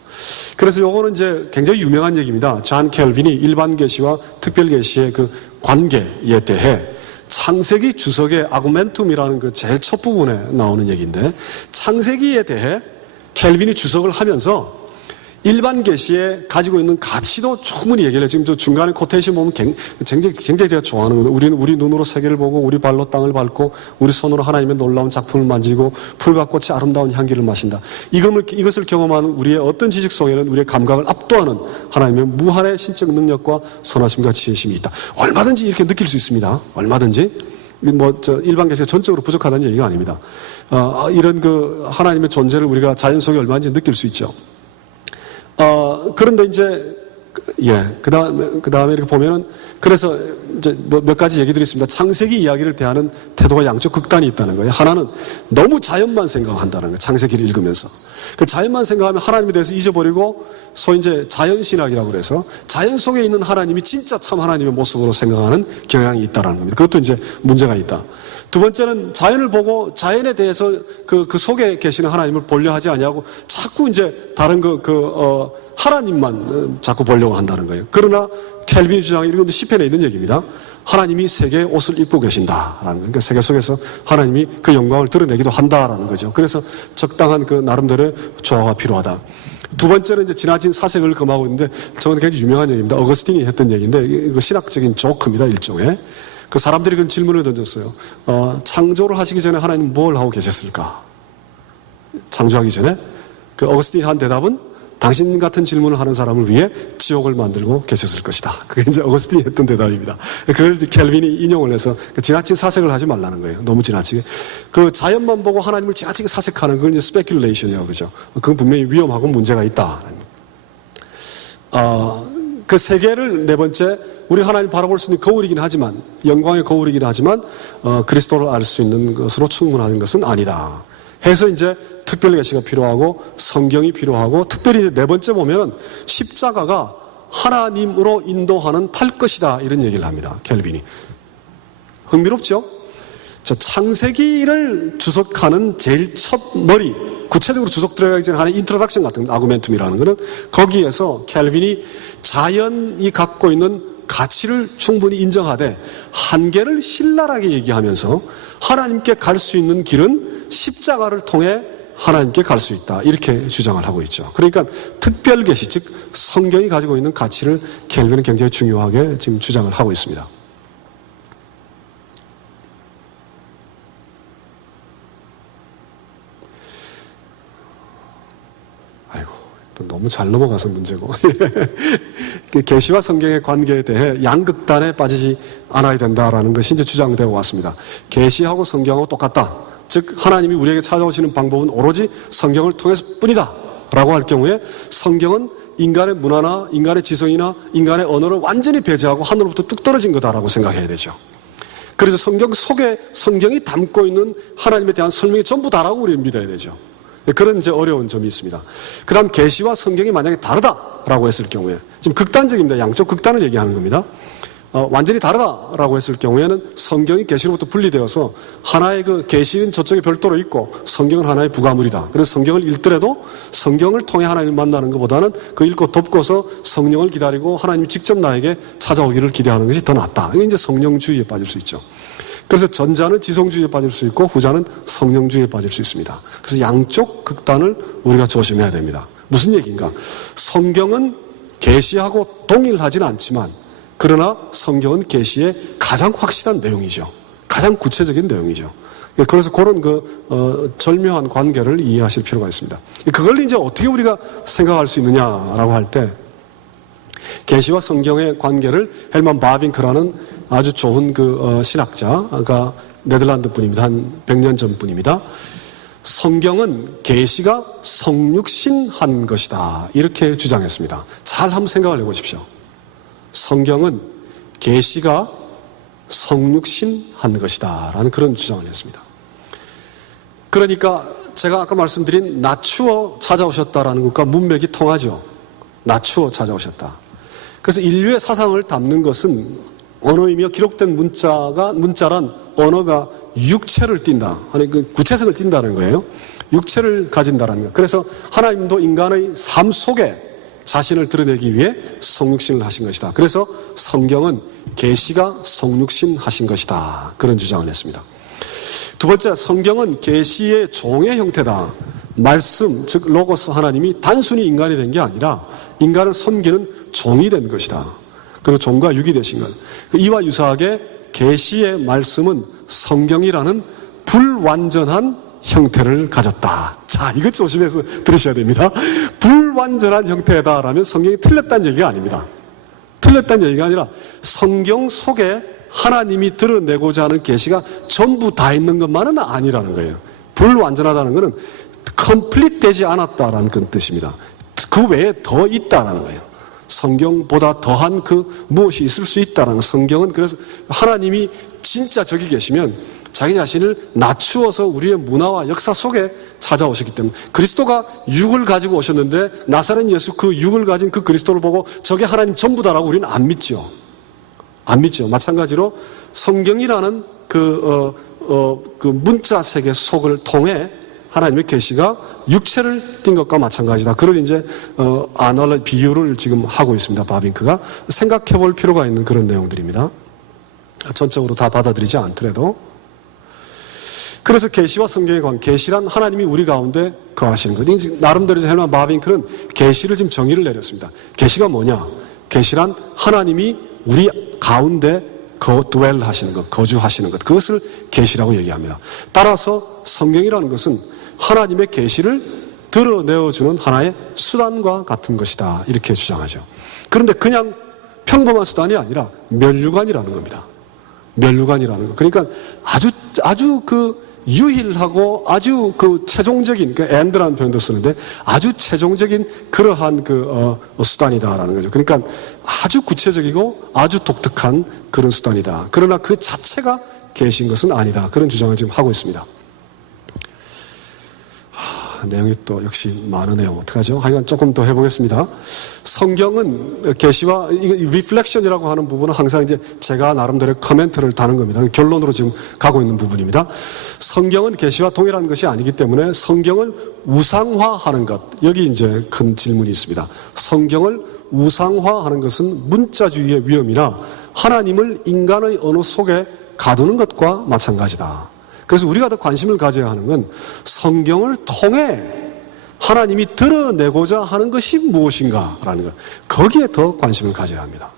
그래서 요거는 이제 굉장히 유명한 얘기입니다. 존 켈빈이 일반 계시와 특별 계시의 그 관계에 대해 창세기 주석의 아구멘툼이라는 그 제일 첫 부분에 나오는 얘기인데 창세기에 대해 켈빈이 주석을 하면서 일반 계시에 가지고 있는 가치도 충분히 얘기를 해요. 지금 저 중간에 코테이션 보면 굉장히 제가 좋아하는 거예요. 우리는 우리 눈으로 세계를 보고 우리 발로 땅을 밟고 우리 손으로 하나님의 놀라운 작품을 만지고 풀과 꽃이 아름다운 향기를 마신다. 이것을 경험하는 우리의 어떤 지식 속에는 우리의 감각을 압도하는 하나님의 무한의 신적 능력과 선하심과 지혜심이 있다. 얼마든지 이렇게 느낄 수 있습니다. 얼마든지. 일반 계시가 전적으로 부족하다는 얘기가 아닙니다. 이런 하나님의 존재를 우리가 자연 속에 얼마든지 느낄 수 있죠. 그런데 그 다음에 이렇게 보면은, 그래서 몇 가지 얘기들이 있습니다. 창세기 이야기를 대하는 태도가 양쪽 극단이 있다는 거예요. 하나는 너무 자연만 생각한다는 거예요. 창세기를 읽으면서. 그 자연만 생각하면 하나님에 대해서 잊어버리고, 소위 자연신학이라고 그래서 자연 속에 있는 하나님이 진짜 참 하나님의 모습으로 생각하는 경향이 있다는 겁니다. 그것도 문제가 있다. 두 번째는 자연을 보고 자연에 대해서 그 속에 계시는 하나님을 보려 하지 아니하고 자꾸 다른 하나님만 자꾸 보려고 한다는 거예요. 그러나 켈빈이 주장하는 이건 시편에 있는 얘기입니다. 하나님이 세계의 옷을 입고 계신다라는 거예요. 그러니까 세계 속에서 하나님이 그 영광을 드러내기도 한다라는 거죠. 그래서 적당한 나름대로의 조화가 필요하다. 두 번째는 지나친 사색을 금하고 있는데, 저건 굉장히 유명한 얘기입니다. 어거스틴이 했던 얘기인데, 이거 신학적인 조크입니다, 일종의. 그 사람들이 그런 질문을 던졌어요. 창조를 하시기 전에 하나님 뭘 하고 계셨을까? 창조하기 전에? 어거스틴이 한 대답은 당신 같은 질문을 하는 사람을 위해 지옥을 만들고 계셨을 것이다. 그게 어거스틴이 했던 대답입니다. 그걸 켈빈이 인용을 해서 지나친 사색을 하지 말라는 거예요. 너무 지나치게. 자연만 보고 하나님을 지나치게 사색하는 그걸 스페큘레이션이라고 그러죠. 그건 분명히 위험하고 문제가 있다. 그 세계를 네 번째, 우리 하나님 바라볼 수 있는 거울이긴 하지만, 영광의 거울이긴 하지만, 그리스도를 알 수 있는 것으로 충분한 것은 아니다. 해서 특별 계시가 필요하고, 성경이 필요하고, 특별히 네 번째 보면 십자가가 하나님으로 인도하는 탈 것이다. 이런 얘기를 합니다. 켈빈이. 흥미롭죠? 창세기를 주석하는 제일 첫 머리, 구체적으로 주석 들어가기 전에 하는 인트로덕션 같은 아구멘툼이라는 것은 거기에서 켈빈이 자연이 갖고 있는 가치를 충분히 인정하되 한계를 신랄하게 얘기하면서 하나님께 갈 수 있는 길은 십자가를 통해 하나님께 갈 수 있다. 이렇게 주장을 하고 있죠. 그러니까 특별 계시, 즉 성경이 가지고 있는 가치를 켈빈은 굉장히 중요하게 지금 주장을 하고 있습니다. 너무 잘 넘어가서 문제고. 계시와 성경의 관계에 대해 양극단에 빠지지 않아야 된다라는 것이 주장되어 왔습니다. 계시하고 성경하고 똑같다. 즉 하나님이 우리에게 찾아오시는 방법은 오로지 성경을 통해서 뿐이다 라고 할 경우에 성경은 인간의 문화나 인간의 지성이나 인간의 언어를 완전히 배제하고 하늘로부터 뚝 떨어진 거다라고 생각해야 되죠. 그래서 성경 속에 성경이 담고 있는 하나님에 대한 설명이 전부 다라고 우리는 믿어야 되죠. 그런 어려운 점이 있습니다. 그 다음 계시와 성경이 만약에 다르다라고 했을 경우에, 지금 극단적입니다. 양쪽 극단을 얘기하는 겁니다. 완전히 다르다라고 했을 경우에는 성경이 계시로부터 분리되어서 하나의 계시는 저쪽에 별도로 있고 성경은 하나의 부가물이다. 그래서 성경을 읽더라도 성경을 통해 하나님을 만나는 것보다는 읽고 덮고서 성령을 기다리고 하나님이 직접 나에게 찾아오기를 기대하는 것이 더 낫다. 이게 성령주의에 빠질 수 있죠. 그래서 전자는 지성주의에 빠질 수 있고 후자는 성령주의에 빠질 수 있습니다. 그래서 양쪽 극단을 우리가 조심해야 됩니다. 무슨 얘기인가? 성경은 계시하고 동일하지는 않지만 그러나 성경은 계시의 가장 확실한 내용이죠. 가장 구체적인 내용이죠. 그래서 그런 절묘한 관계를 이해하실 필요가 있습니다. 그걸 어떻게 우리가 생각할 수 있느냐라고 할 때 계시와 성경의 관계를 헬만 바빙크라는 아주 좋은 신학자가 네덜란드 분입니다. 한 100년 전 분입니다. 성경은 계시가 성육신한 것이다. 이렇게 주장했습니다. 잘 한번 생각을 해보십시오. 성경은 계시가 성육신한 것이다. 라는 그런 주장을 했습니다. 그러니까 제가 아까 말씀드린 낮추어 찾아오셨다라는 것과 문맥이 통하죠. 낮추어 찾아오셨다. 그래서 인류의 사상을 담는 것은 언어이며 기록된 문자란 언어가 육체를 띈다. 아니, 구체성을 띈다는 거예요. 육체를 가진다는 거. 그래서 하나님도 인간의 삶 속에 자신을 드러내기 위해 성육신을 하신 것이다. 그래서 성경은 계시가 성육신하신 것이다. 그런 주장을 했습니다. 두 번째, 성경은 계시의 종의 형태다. 말씀, 즉 로고스 하나님이 단순히 인간이 된 게 아니라 인간을 섬기는 종이 된 것이다. 그리고 종과 육이 되신 것. 이와 유사하게 계시의 말씀은 성경이라는 불완전한 형태를 가졌다. 자, 이것 조심해서 들으셔야 됩니다. 불완전한 형태다라면 성경이 틀렸다는 얘기가 아닙니다. 틀렸다는 얘기가 아니라 성경 속에 하나님이 드러내고자 하는 계시가 전부 다 있는 것만은 아니라는 거예요. 불완전하다는 것은 컴플릿 되지 않았다라는 그런 뜻입니다. 그 외에 더 있다라는 거예요. 성경보다 더한 그 무엇이 있을 수 있다라는 성경은 그래서 하나님이 진짜 저기 계시면 자기 자신을 낮추어서 우리의 문화와 역사 속에 찾아오셨기 때문에 그리스도가 육을 가지고 오셨는데 나사렛 예수 그 육을 가진 그 그리스도를 보고 저게 하나님 전부다라고 우리는 안 믿죠. 안 믿죠. 마찬가지로 성경이라는 그 문자 세계 속을 통해 하나님의 계시가 육체를 띈 것과 마찬가지다. 그런 이제 아날로지 비유를 지금 하고 있습니다. 바빙크가 생각해 볼 필요가 있는 그런 내용들입니다. 전적으로 다 받아들이지 않더라도. 그래서 계시와 성경의 관계, 계시란 하나님이 우리 가운데 거하시는 것. 나름대로 헬만 바빙크는 계시를 지금 정의를 내렸습니다. 계시가 뭐냐? 계시란 하나님이 우리 가운데 드웰 하시는 것, 거주하시는 것. 그것을 계시라고 얘기합니다. 따라서 성경이라는 것은 하나님의 계시를 드러내어주는 하나의 수단과 같은 것이다. 이렇게 주장하죠. 그런데 그냥 평범한 수단이 아니라 면류관이라는 겁니다. 면류관이라는 것. 그러니까 아주 그 유일하고 아주 그 최종적인, 그 end라는 표현도 쓰는데 아주 최종적인 그러한 수단이다라는 거죠. 그러니까 아주 구체적이고 아주 독특한 그런 수단이다. 그러나 그 자체가 계신 것은 아니다. 그런 주장을 지금 하고 있습니다. 내용이 또 역시 많으네요. 어떡하죠? 하여간 조금 더 해보겠습니다. 성경은 계시와 리플렉션이라고 하는 부분은 항상 이제 제가 나름대로 코멘트를 다는 겁니다. 결론으로 지금 가고 있는 부분입니다. 성경은 계시와 동일한 것이 아니기 때문에 성경을 우상화하는 것. 여기 이제 큰 질문이 있습니다. 성경을 우상화하는 것은 문자주의의 위험이나 하나님을 인간의 언어 속에 가두는 것과 마찬가지다. 그래서 우리가 더 관심을 가져야 하는 건 성경을 통해 하나님이 드러내고자 하는 것이 무엇인가라는 것. 거기에 더 관심을 가져야 합니다.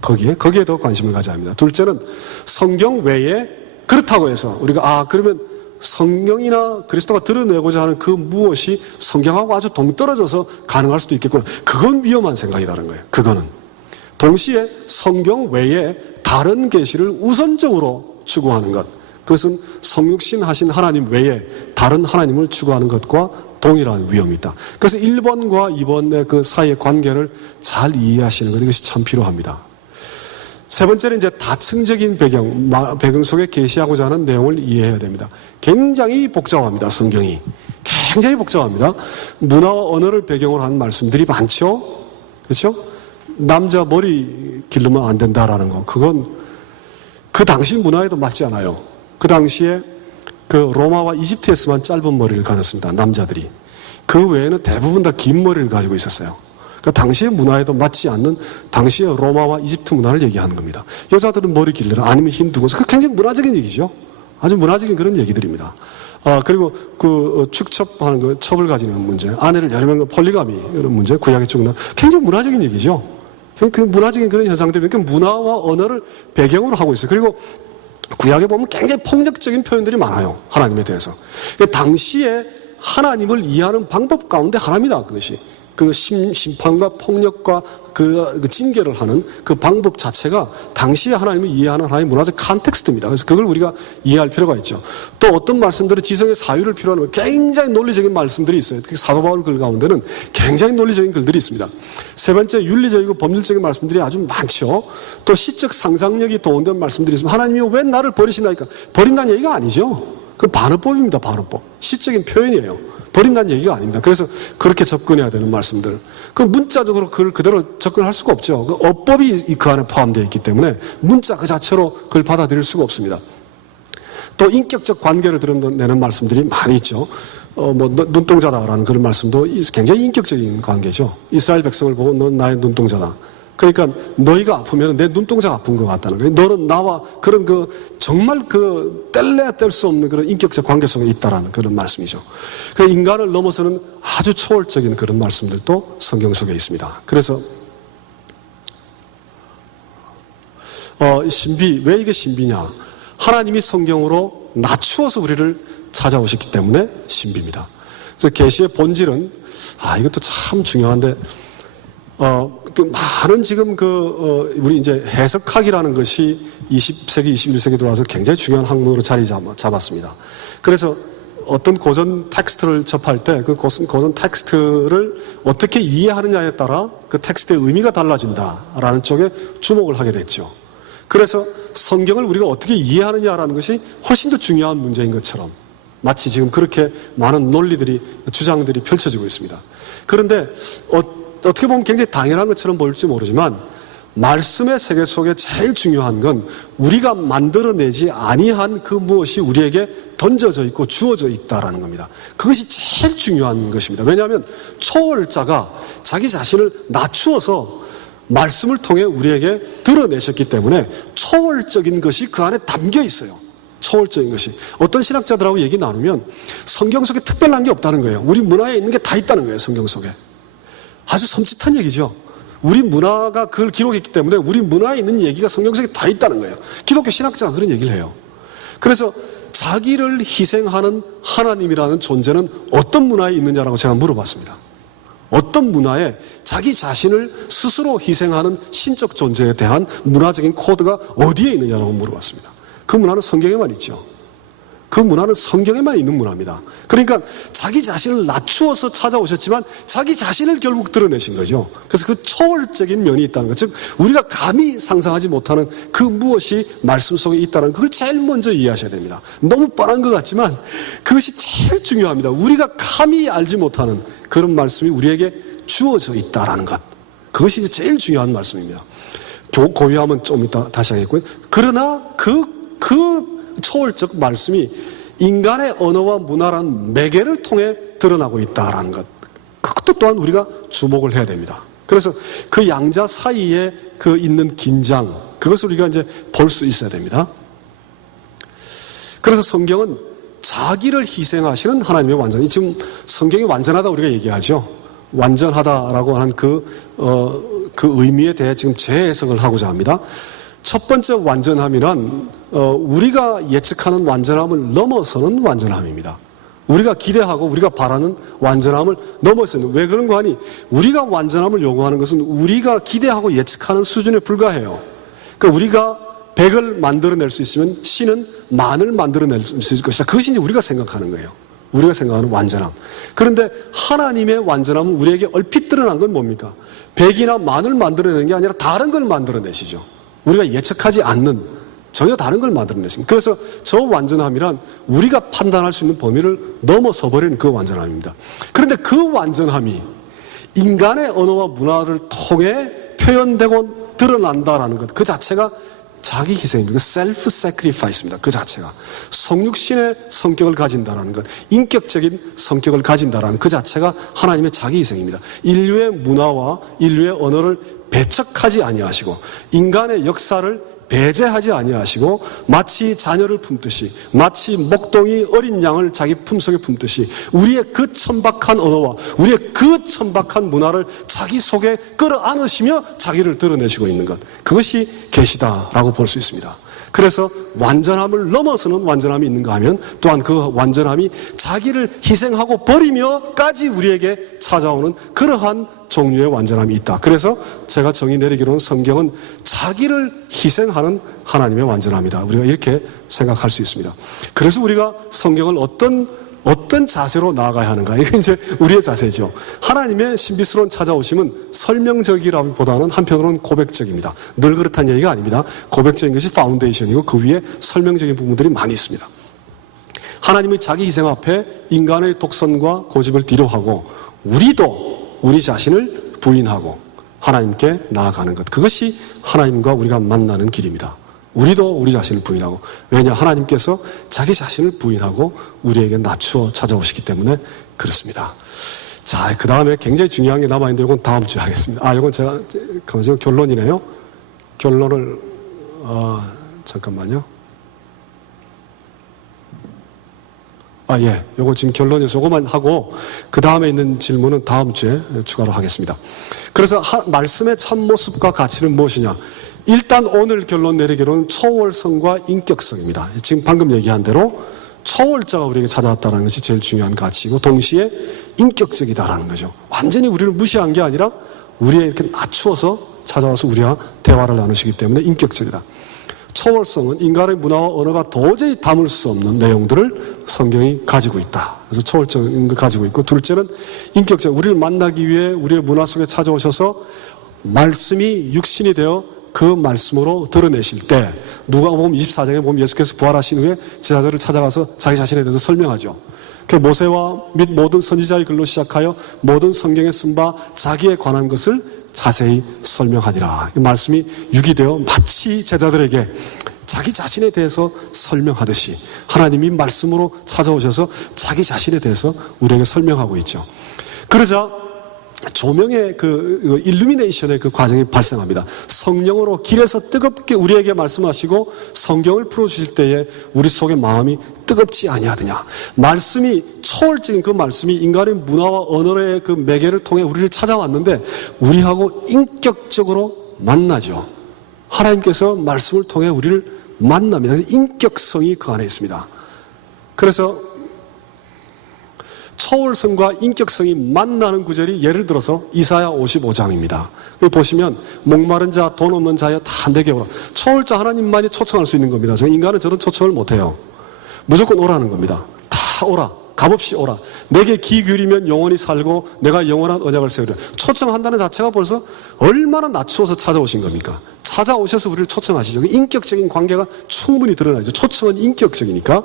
거기에 더 관심을 가져야 합니다. 둘째는 성경 외에 그렇다고 해서 우리가 그러면 성경이나 그리스도가 드러내고자 하는 그 무엇이 성경하고 아주 동떨어져서 가능할 수도 있겠구나. 그건 위험한 생각이라는 거예요. 그거는. 동시에 성경 외에 다른 계시를 우선적으로 추구하는 것. 그것은 성육신 하신 하나님 외에 다른 하나님을 추구하는 것과 동일한 위험이 있다. 그래서 1번과 2번의 그 사이의 관계를 잘 이해하시는 것, 이것이 참 필요합니다. 세 번째는 이제 다층적인 배경 속에 계시하고자 하는 내용을 이해해야 됩니다. 굉장히 복잡합니다, 성경이. 굉장히 복잡합니다. 문화와 언어를 배경으로 하는 말씀들이 많죠? 그렇죠? 남자 머리 기르면 안 된다라는 거, 그건 그 당시 문화에도 맞지 않아요. 그 당시에 그 로마와 이집트에서만 짧은 머리를 가졌습니다. 남자들이. 그 외에는 대부분 다 긴 머리를 가지고 있었어요. 그러니까 당시의 문화에도 맞지 않는 당시의 로마와 이집트 문화를 얘기하는 겁니다. 여자들은 머리 길러라 아니면 힘 두고. 그 굉장히 문화적인 얘기죠. 아주 문화적인 그런 얘기들입니다. 그리고 그 축첩하는 거, 첩을 가지는 문제, 아내를 여러 명 폴리가미 이런 문제, 구약의 쭉 굉장히 문화적인 얘기죠. 그 문화적인 그런 현상들이 그러니까 문화와 언어를 배경으로 하고 있어요. 그리고 구약에 보면 굉장히 폭력적인 표현들이 많아요. 하나님에 대해서. 당시에 하나님을 이해하는 방법 가운데 하나입니다. 그것이. 그 심판과 폭력과 그 징계를 하는 그 방법 자체가 당시에 하나님을 이해하는 하나의 문화적 컨텍스트입니다. 그래서 그걸 우리가 이해할 필요가 있죠. 또 어떤 말씀들은 지성의 사유를 필요로 하는 굉장히 논리적인 말씀들이 있어요. 특히 사도 바울 글 가운데는 굉장히 논리적인 글들이 있습니다. 세 번째, 윤리적이고 법률적인 말씀들이 아주 많죠. 또 시적 상상력이 동원된 말씀들이 있습니다. 하나님이 왜 나를 버리시나니까. 버린다는 얘기가 아니죠. 그 반어법입니다. 반어법. 시적인 표현이에요. 버린다는 얘기가 아닙니다. 그래서 그렇게 접근해야 되는 말씀들. 그 문자적으로 그걸 그대로 접근할 수가 없죠. 그 어법이 그 안에 포함되어 있기 때문에 문자 그 자체로 그걸 받아들일 수가 없습니다. 또 인격적 관계를 드러내는 말씀들이 많이 있죠. 눈동자다라는 그런 말씀도 굉장히 인격적인 관계죠. 이스라엘 백성을 보고 넌 나의 눈동자다. 그러니까 너희가 아프면 내 눈동자가 아픈 것 같다는 거예요. 너는 나와 그런 정말 뗄래야 뗄 수 없는 그런 인격적 관계 속에 있다라는 그런 말씀이죠. 그 인간을 넘어서는 아주 초월적인 그런 말씀들도 성경 속에 있습니다. 그래서 신비, 왜 이게 신비냐? 하나님이 성경으로 낮추어서 우리를 찾아오셨기 때문에 신비입니다. 그래서 계시의 본질은 이것도 참 중요한데 많은 지금 우리 이제 해석학이라는 것이 20세기, 21세기 들어와서 굉장히 중요한 학문으로 자리 잡았습니다. 그래서 어떤 고전 텍스트를 접할 때 그 고전 텍스트를 어떻게 이해하느냐에 따라 그 텍스트의 의미가 달라진다라는 쪽에 주목을 하게 됐죠. 그래서 성경을 우리가 어떻게 이해하느냐라는 것이 훨씬 더 중요한 문제인 것처럼 마치 지금 그렇게 많은 논리들이, 주장들이 펼쳐지고 있습니다. 그런데 어떻게 보면 굉장히 당연한 것처럼 보일지 모르지만 말씀의 세계 속에 제일 중요한 건 우리가 만들어내지 아니한 그 무엇이 우리에게 던져져 있고 주어져 있다라는 겁니다. 그것이 제일 중요한 것입니다. 왜냐하면 초월자가 자기 자신을 낮추어서 말씀을 통해 우리에게 드러내셨기 때문에 초월적인 것이 그 안에 담겨 있어요. 초월적인 것이. 어떤 신학자들하고 얘기 나누면 성경 속에 특별한 게 없다는 거예요. 우리 문화에 있는 게 다 있다는 거예요. 성경 속에. 아주 섬찟한 얘기죠. 우리 문화가 그걸 기록했기 때문에 우리 문화에 있는 얘기가 성경 속에 다 있다는 거예요. 기독교 신학자가 그런 얘기를 해요. 그래서 자기를 희생하는 하나님이라는 존재는 어떤 문화에 있느냐라고 제가 물어봤습니다. 어떤 문화에 자기 자신을 스스로 희생하는 신적 존재에 대한 문화적인 코드가 어디에 있느냐라고 물어봤습니다. 그 문화는 성경에만 있죠. 그 문화는 성경에만 있는 문화입니다. 그러니까 자기 자신을 낮추어서 찾아오셨지만 자기 자신을 결국 드러내신 거죠. 그래서 그 초월적인 면이 있다는 것, 즉 우리가 감히 상상하지 못하는 그 무엇이 말씀 속에 있다는 그걸 제일 먼저 이해하셔야 됩니다. 너무 뻔한 것 같지만 그것이 제일 중요합니다. 우리가 감히 알지 못하는 그런 말씀이 우리에게 주어져 있다는 것, 그것이 이제 제일 중요한 말씀입니다. 고유함은 좀 이따 다시 하겠고요. 그러나 그 초월적 말씀이 인간의 언어와 문화라는 매개를 통해 드러나고 있다는 것, 그것도 또한 우리가 주목을 해야 됩니다. 그래서 그 양자 사이에 있는 긴장, 그것을 우리가 이제 볼 수 있어야 됩니다. 그래서 성경은 자기를 희생하시는 하나님의 완전히, 지금 성경이 완전하다 우리가 얘기하죠. 완전하다라고 하는 그 의미에 대해 지금 재해석을 하고자 합니다. 첫 번째 완전함이란 우리가 예측하는 완전함을 넘어서는 완전함입니다. 우리가 기대하고 우리가 바라는 완전함을 넘어서는, 왜 그런 거 하니? 우리가 완전함을 요구하는 것은 우리가 기대하고 예측하는 수준에 불과해요. 그러니까 우리가 100을 만들어낼 수 있으면 신은 만을 만들어낼 수 있을 것이다. 그것이 이제 우리가 생각하는 거예요. 우리가 생각하는 완전함. 그런데 하나님의 완전함은 우리에게 얼핏 드러난 건 뭡니까? 100이나 만을 만들어내는 게 아니라 다른 걸 만들어내시죠. 우리가 예측하지 않는 전혀 다른 걸 만들어내십니다. 그래서 저 완전함이란 우리가 판단할 수 있는 범위를 넘어서 버리는 그 완전함입니다. 그런데 그 완전함이 인간의 언어와 문화를 통해 표현되고 드러난다라는 것, 그 자체가 자기 희생입니다. 셀프 세크리파이스입니다. 그 자체가 성육신의 성격을 가진다라는 것, 인격적인 성격을 가진다라는 그 자체가 하나님의 자기 희생입니다. 인류의 문화와 인류의 언어를 배척하지 아니하시고 인간의 역사를 배제하지 아니하시고 마치 자녀를 품듯이, 마치 목동이 어린 양을 자기 품속에 품듯이 우리의 그 천박한 언어와 우리의 그 천박한 문화를 자기 속에 끌어안으시며 자기를 드러내시고 있는 것, 그것이 계시다라고 볼 수 있습니다. 그래서 완전함을 넘어서는 완전함이 있는가 하면 또한 그 완전함이 자기를 희생하고 버리며까지 우리에게 찾아오는 그러한 종류의 완전함이 있다. 그래서 제가 정의 내리기로는 성경은 자기를 희생하는 하나님의 완전함이다. 우리가 이렇게 생각할 수 있습니다. 그래서 우리가 성경을 어떤 자세로 나아가야 하는가? 이게 이제 우리의 자세죠. 하나님의 신비스러운 찾아오심은 설명적이라기보다는 한편으로는 고백적입니다. 늘 그렇다는 얘기가 아닙니다. 고백적인 것이 파운데이션이고 그 위에 설명적인 부분들이 많이 있습니다. 하나님의 자기 희생 앞에 인간의 독선과 고집을 뒤로하고 우리도 우리 자신을 부인하고 하나님께 나아가는 것, 그것이 하나님과 우리가 만나는 길입니다. 우리도 우리 자신을 부인하고, 왜냐? 하나님께서 자기 자신을 부인하고 우리에게 낮추어 찾아오시기 때문에 그렇습니다. 자, 그 다음에 굉장히 중요한 게 남아있는데 이건 다음 주에 하겠습니다. 이건 제가, 지금 결론이네요. 결론을, 잠깐만요. 예. 요거 지금 결론에서 요거만 하고, 그 다음에 있는 질문은 다음 주에 추가로 하겠습니다. 그래서 말씀의 참모습과 가치는 무엇이냐? 일단 오늘 결론 내리기로는 초월성과 인격성입니다. 지금 방금 얘기한 대로 초월자가 우리에게 찾아왔다는 것이 제일 중요한 가치이고, 동시에 인격적이다라는 거죠. 완전히 우리를 무시한 게 아니라 우리에 이렇게 낮추어서 찾아와서 우리와 대화를 나누시기 때문에 인격적이다. 초월성은 인간의 문화와 언어가 도저히 담을 수 없는 내용들을 성경이 가지고 있다. 그래서 초월적인 걸 가지고 있고, 둘째는 인격적. 우리를 만나기 위해 우리의 문화 속에 찾아오셔서 말씀이 육신이 되어 그 말씀으로 드러내실 때, 누가복음 24장에 보면 예수께서 부활하신 후에 제자들을 찾아가서 자기 자신에 대해서 설명하죠. 그 모세와 및 모든 선지자의 글로 시작하여 모든 성경에 쓴 바 자기에 관한 것을 자세히 설명하니라. 이 말씀이 유기되어 마치 제자들에게 자기 자신에 대해서 설명하듯이 하나님이 말씀으로 찾아오셔서 자기 자신에 대해서 우리에게 설명하고 있죠. 그러자 조명의 그 일루미네이션의 그 과정이 발생합니다. 성령으로 길에서 뜨겁게 우리에게 말씀하시고 성경을 풀어주실 때에 우리 속의 마음이 뜨겁지 아니하느냐. 말씀이 초월적인 그 말씀이 인간의 문화와 언어의 그 매개를 통해 우리를 찾아왔는데 우리하고 인격적으로 만나죠. 하나님께서 말씀을 통해 우리를 만납니다. 인격성이 그 안에 있습니다. 그래서 초월성과 인격성이 만나는 구절이 예를 들어서 이사야 55장입니다. 여기 보시면 목마른 자, 돈 없는 자여 다 내게 오라. 초월자 하나님만이 초청할 수 있는 겁니다. 인간은 저런 초청을 못해요. 무조건 오라는 겁니다. 다 오라. 값없이 오라. 내게 귀 기울이면 영원히 살고 내가 영원한 언약을 세우리라. 초청한다는 자체가 벌써 얼마나 낮추어서 찾아오신 겁니까? 찾아오셔서 우리를 초청하시죠. 인격적인 관계가 충분히 드러나죠. 초청은 인격적이니까.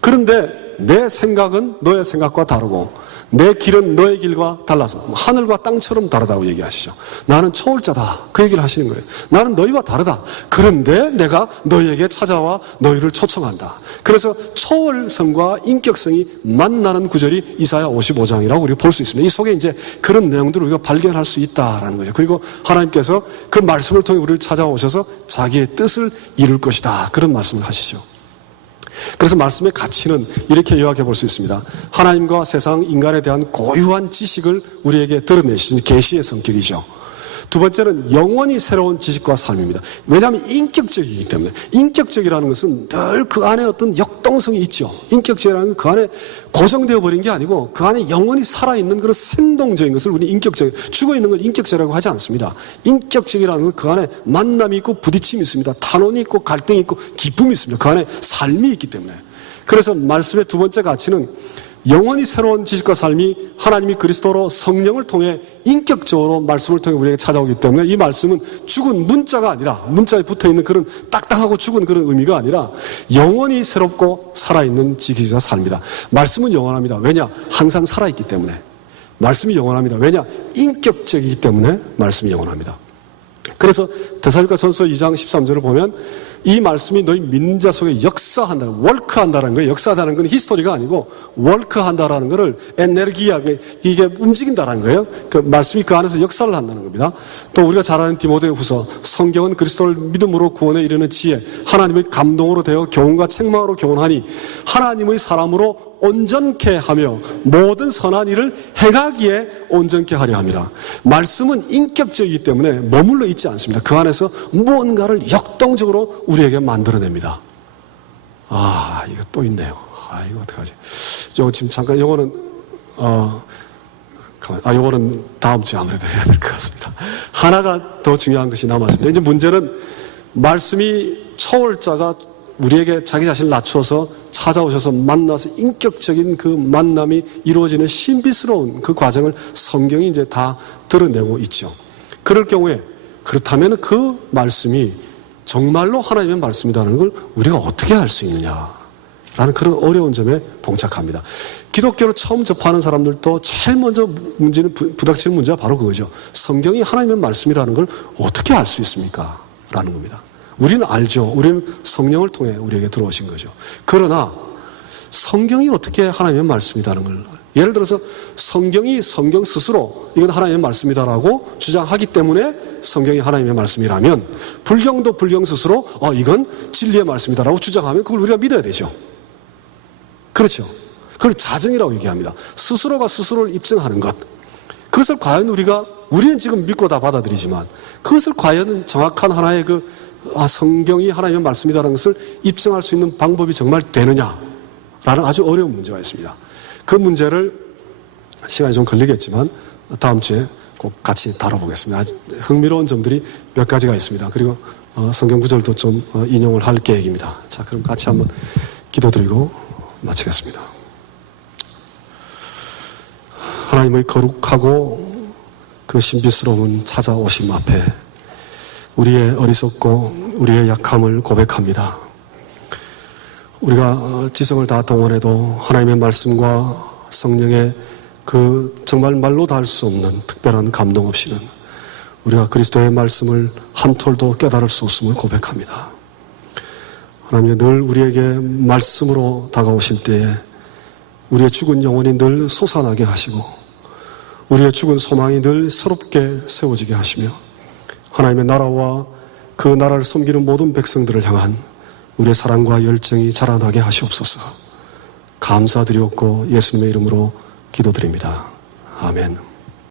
그런데 내 생각은 너의 생각과 다르고 내 길은 너의 길과 달라서 하늘과 땅처럼 다르다고 얘기하시죠. 나는 초월자다. 그 얘기를 하시는 거예요. 나는 너희와 다르다. 그런데 내가 너희에게 찾아와 너희를 초청한다. 그래서 초월성과 인격성이 만나는 구절이 이사야 55장이라고 우리가 볼 수 있습니다. 이 속에 이제 그런 내용들을 우리가 발견할 수 있다라는 거죠. 그리고 하나님께서 그 말씀을 통해 우리를 찾아오셔서 자기의 뜻을 이룰 것이다. 그런 말씀을 하시죠. 그래서 말씀의 가치는 이렇게 요약해 볼 수 있습니다. 하나님과 세상, 인간에 대한 고유한 지식을 우리에게 드러내시는 계시의 성격이죠. 두 번째는 영원히 새로운 지식과 삶입니다. 왜냐하면 인격적이기 때문에. 인격적이라는 것은 늘 그 안에 어떤 역동성이 있죠. 인격적이라는 건 그 안에 고정되어 버린 게 아니고 그 안에 영원히 살아있는 그런 생동적인 것을 우리 인격적, 죽어있는 걸 인격적이라고 하지 않습니다. 인격적이라는 건 그 안에 만남이 있고 부딪힘이 있습니다. 탄원이 있고 갈등이 있고 기쁨이 있습니다. 그 안에 삶이 있기 때문에. 그래서 말씀의 두 번째 가치는 영원히 새로운 지식과 삶이 하나님이 그리스도로 성령을 통해 인격적으로 말씀을 통해 우리에게 찾아오기 때문에 이 말씀은 죽은 문자가 아니라 문자에 붙어있는 그런 딱딱하고 죽은 그런 의미가 아니라 영원히 새롭고 살아있는 지식이자 삶이다. 말씀은 영원합니다. 왜냐? 항상 살아있기 때문에. 말씀이 영원합니다. 왜냐? 인격적이기 때문에 말씀이 영원합니다. 그래서 데살로니가전서 2장 13절을 보면 이 말씀이 너희 믿는 자 속에 역사한다는, 월크한다는 거예요. 역사한다는 건 히스토리가 아니고 월크한다라는 거를 에너기야, 이게 움직인다라는 거예요. 그 말씀이 그 안에서 역사를 한다는 겁니다. 또 우리가 잘 아는 디모데후서, 성경은 그리스도를 믿음으로 구원에 이르는 지혜, 하나님의 감동으로 되어 교훈과 책망으로 교훈하니 하나님의 사람으로 온전케 하며 모든 선한 일을 행하기에 온전케 하려 함이라. 말씀은 인격적이기 때문에 머물러 있지 않습니다. 그 안에서 무언가를 역동적으로 우리에게 만들어냅니다. 이거 또 있네요. 이거 어떡하지? 요거 지금 잠깐, 요거는, 요거는 다음 주에 아무래도 해야 될 것 같습니다. 하나가 더 중요한 것이 남았습니다. 이제 문제는 말씀이 초월자가 우리에게 자기 자신을 낮추어서 찾아오셔서 만나서 인격적인 그 만남이 이루어지는 신비스러운 그 과정을 성경이 이제 다 드러내고 있죠. 그럴 경우에 그렇다면 그 말씀이 정말로 하나님의 말씀이라는 걸 우리가 어떻게 알 수 있느냐라는 그런 어려운 점에 봉착합니다. 기독교를 처음 접하는 사람들도 제일 먼저 부닥치는 문제가 바로 그거죠. 성경이 하나님의 말씀이라는 걸 어떻게 알 수 있습니까? 라는 겁니다. 우리는 알죠. 우리는 성령을 통해 우리에게 들어오신 거죠. 그러나 성경이 어떻게 하나님의 말씀이라는 걸, 예를 들어서 성경이 성경 스스로 이건 하나님의 말씀이다라고 주장하기 때문에 성경이 하나님의 말씀이라면, 불경도 불경 스스로 이건 진리의 말씀이다라고 주장하면 그걸 우리가 믿어야 되죠. 그렇죠. 그걸 자증이라고 얘기합니다. 스스로가 스스로를 입증하는 것. 그것을 과연 우리는 지금 믿고 다 받아들이지만, 그것을 과연 정확한 하나의 성경이 하나님의 말씀이라는 것을 입증할 수 있는 방법이 정말 되느냐라는 아주 어려운 문제가 있습니다. 그 문제를 시간이 좀 걸리겠지만 다음 주에 꼭 같이 다뤄보겠습니다. 아주 흥미로운 점들이 몇 가지가 있습니다. 그리고 성경 구절도 좀 인용을 할 계획입니다. 자, 그럼 같이 한번 기도드리고 마치겠습니다. 하나님의 거룩하고 그 신비스러운 찾아오심 앞에 우리의 어리석고 우리의 약함을 고백합니다. 우리가 지성을 다 동원해도 하나님의 말씀과 성령의 그 정말 말로 다 할 수 없는 특별한 감동 없이는 우리가 그리스도의 말씀을 한 톨도 깨달을 수 없음을 고백합니다. 하나님, 늘 우리에게 말씀으로 다가오실 때에 우리의 죽은 영혼이 늘 솟아나게 하시고 우리의 죽은 소망이 늘 새롭게 세워지게 하시며 하나님의 나라와 그 나라를 섬기는 모든 백성들을 향한 우리의 사랑과 열정이 자라나게 하시옵소서. 감사드리옵고 예수님의 이름으로 기도드립니다. 아멘.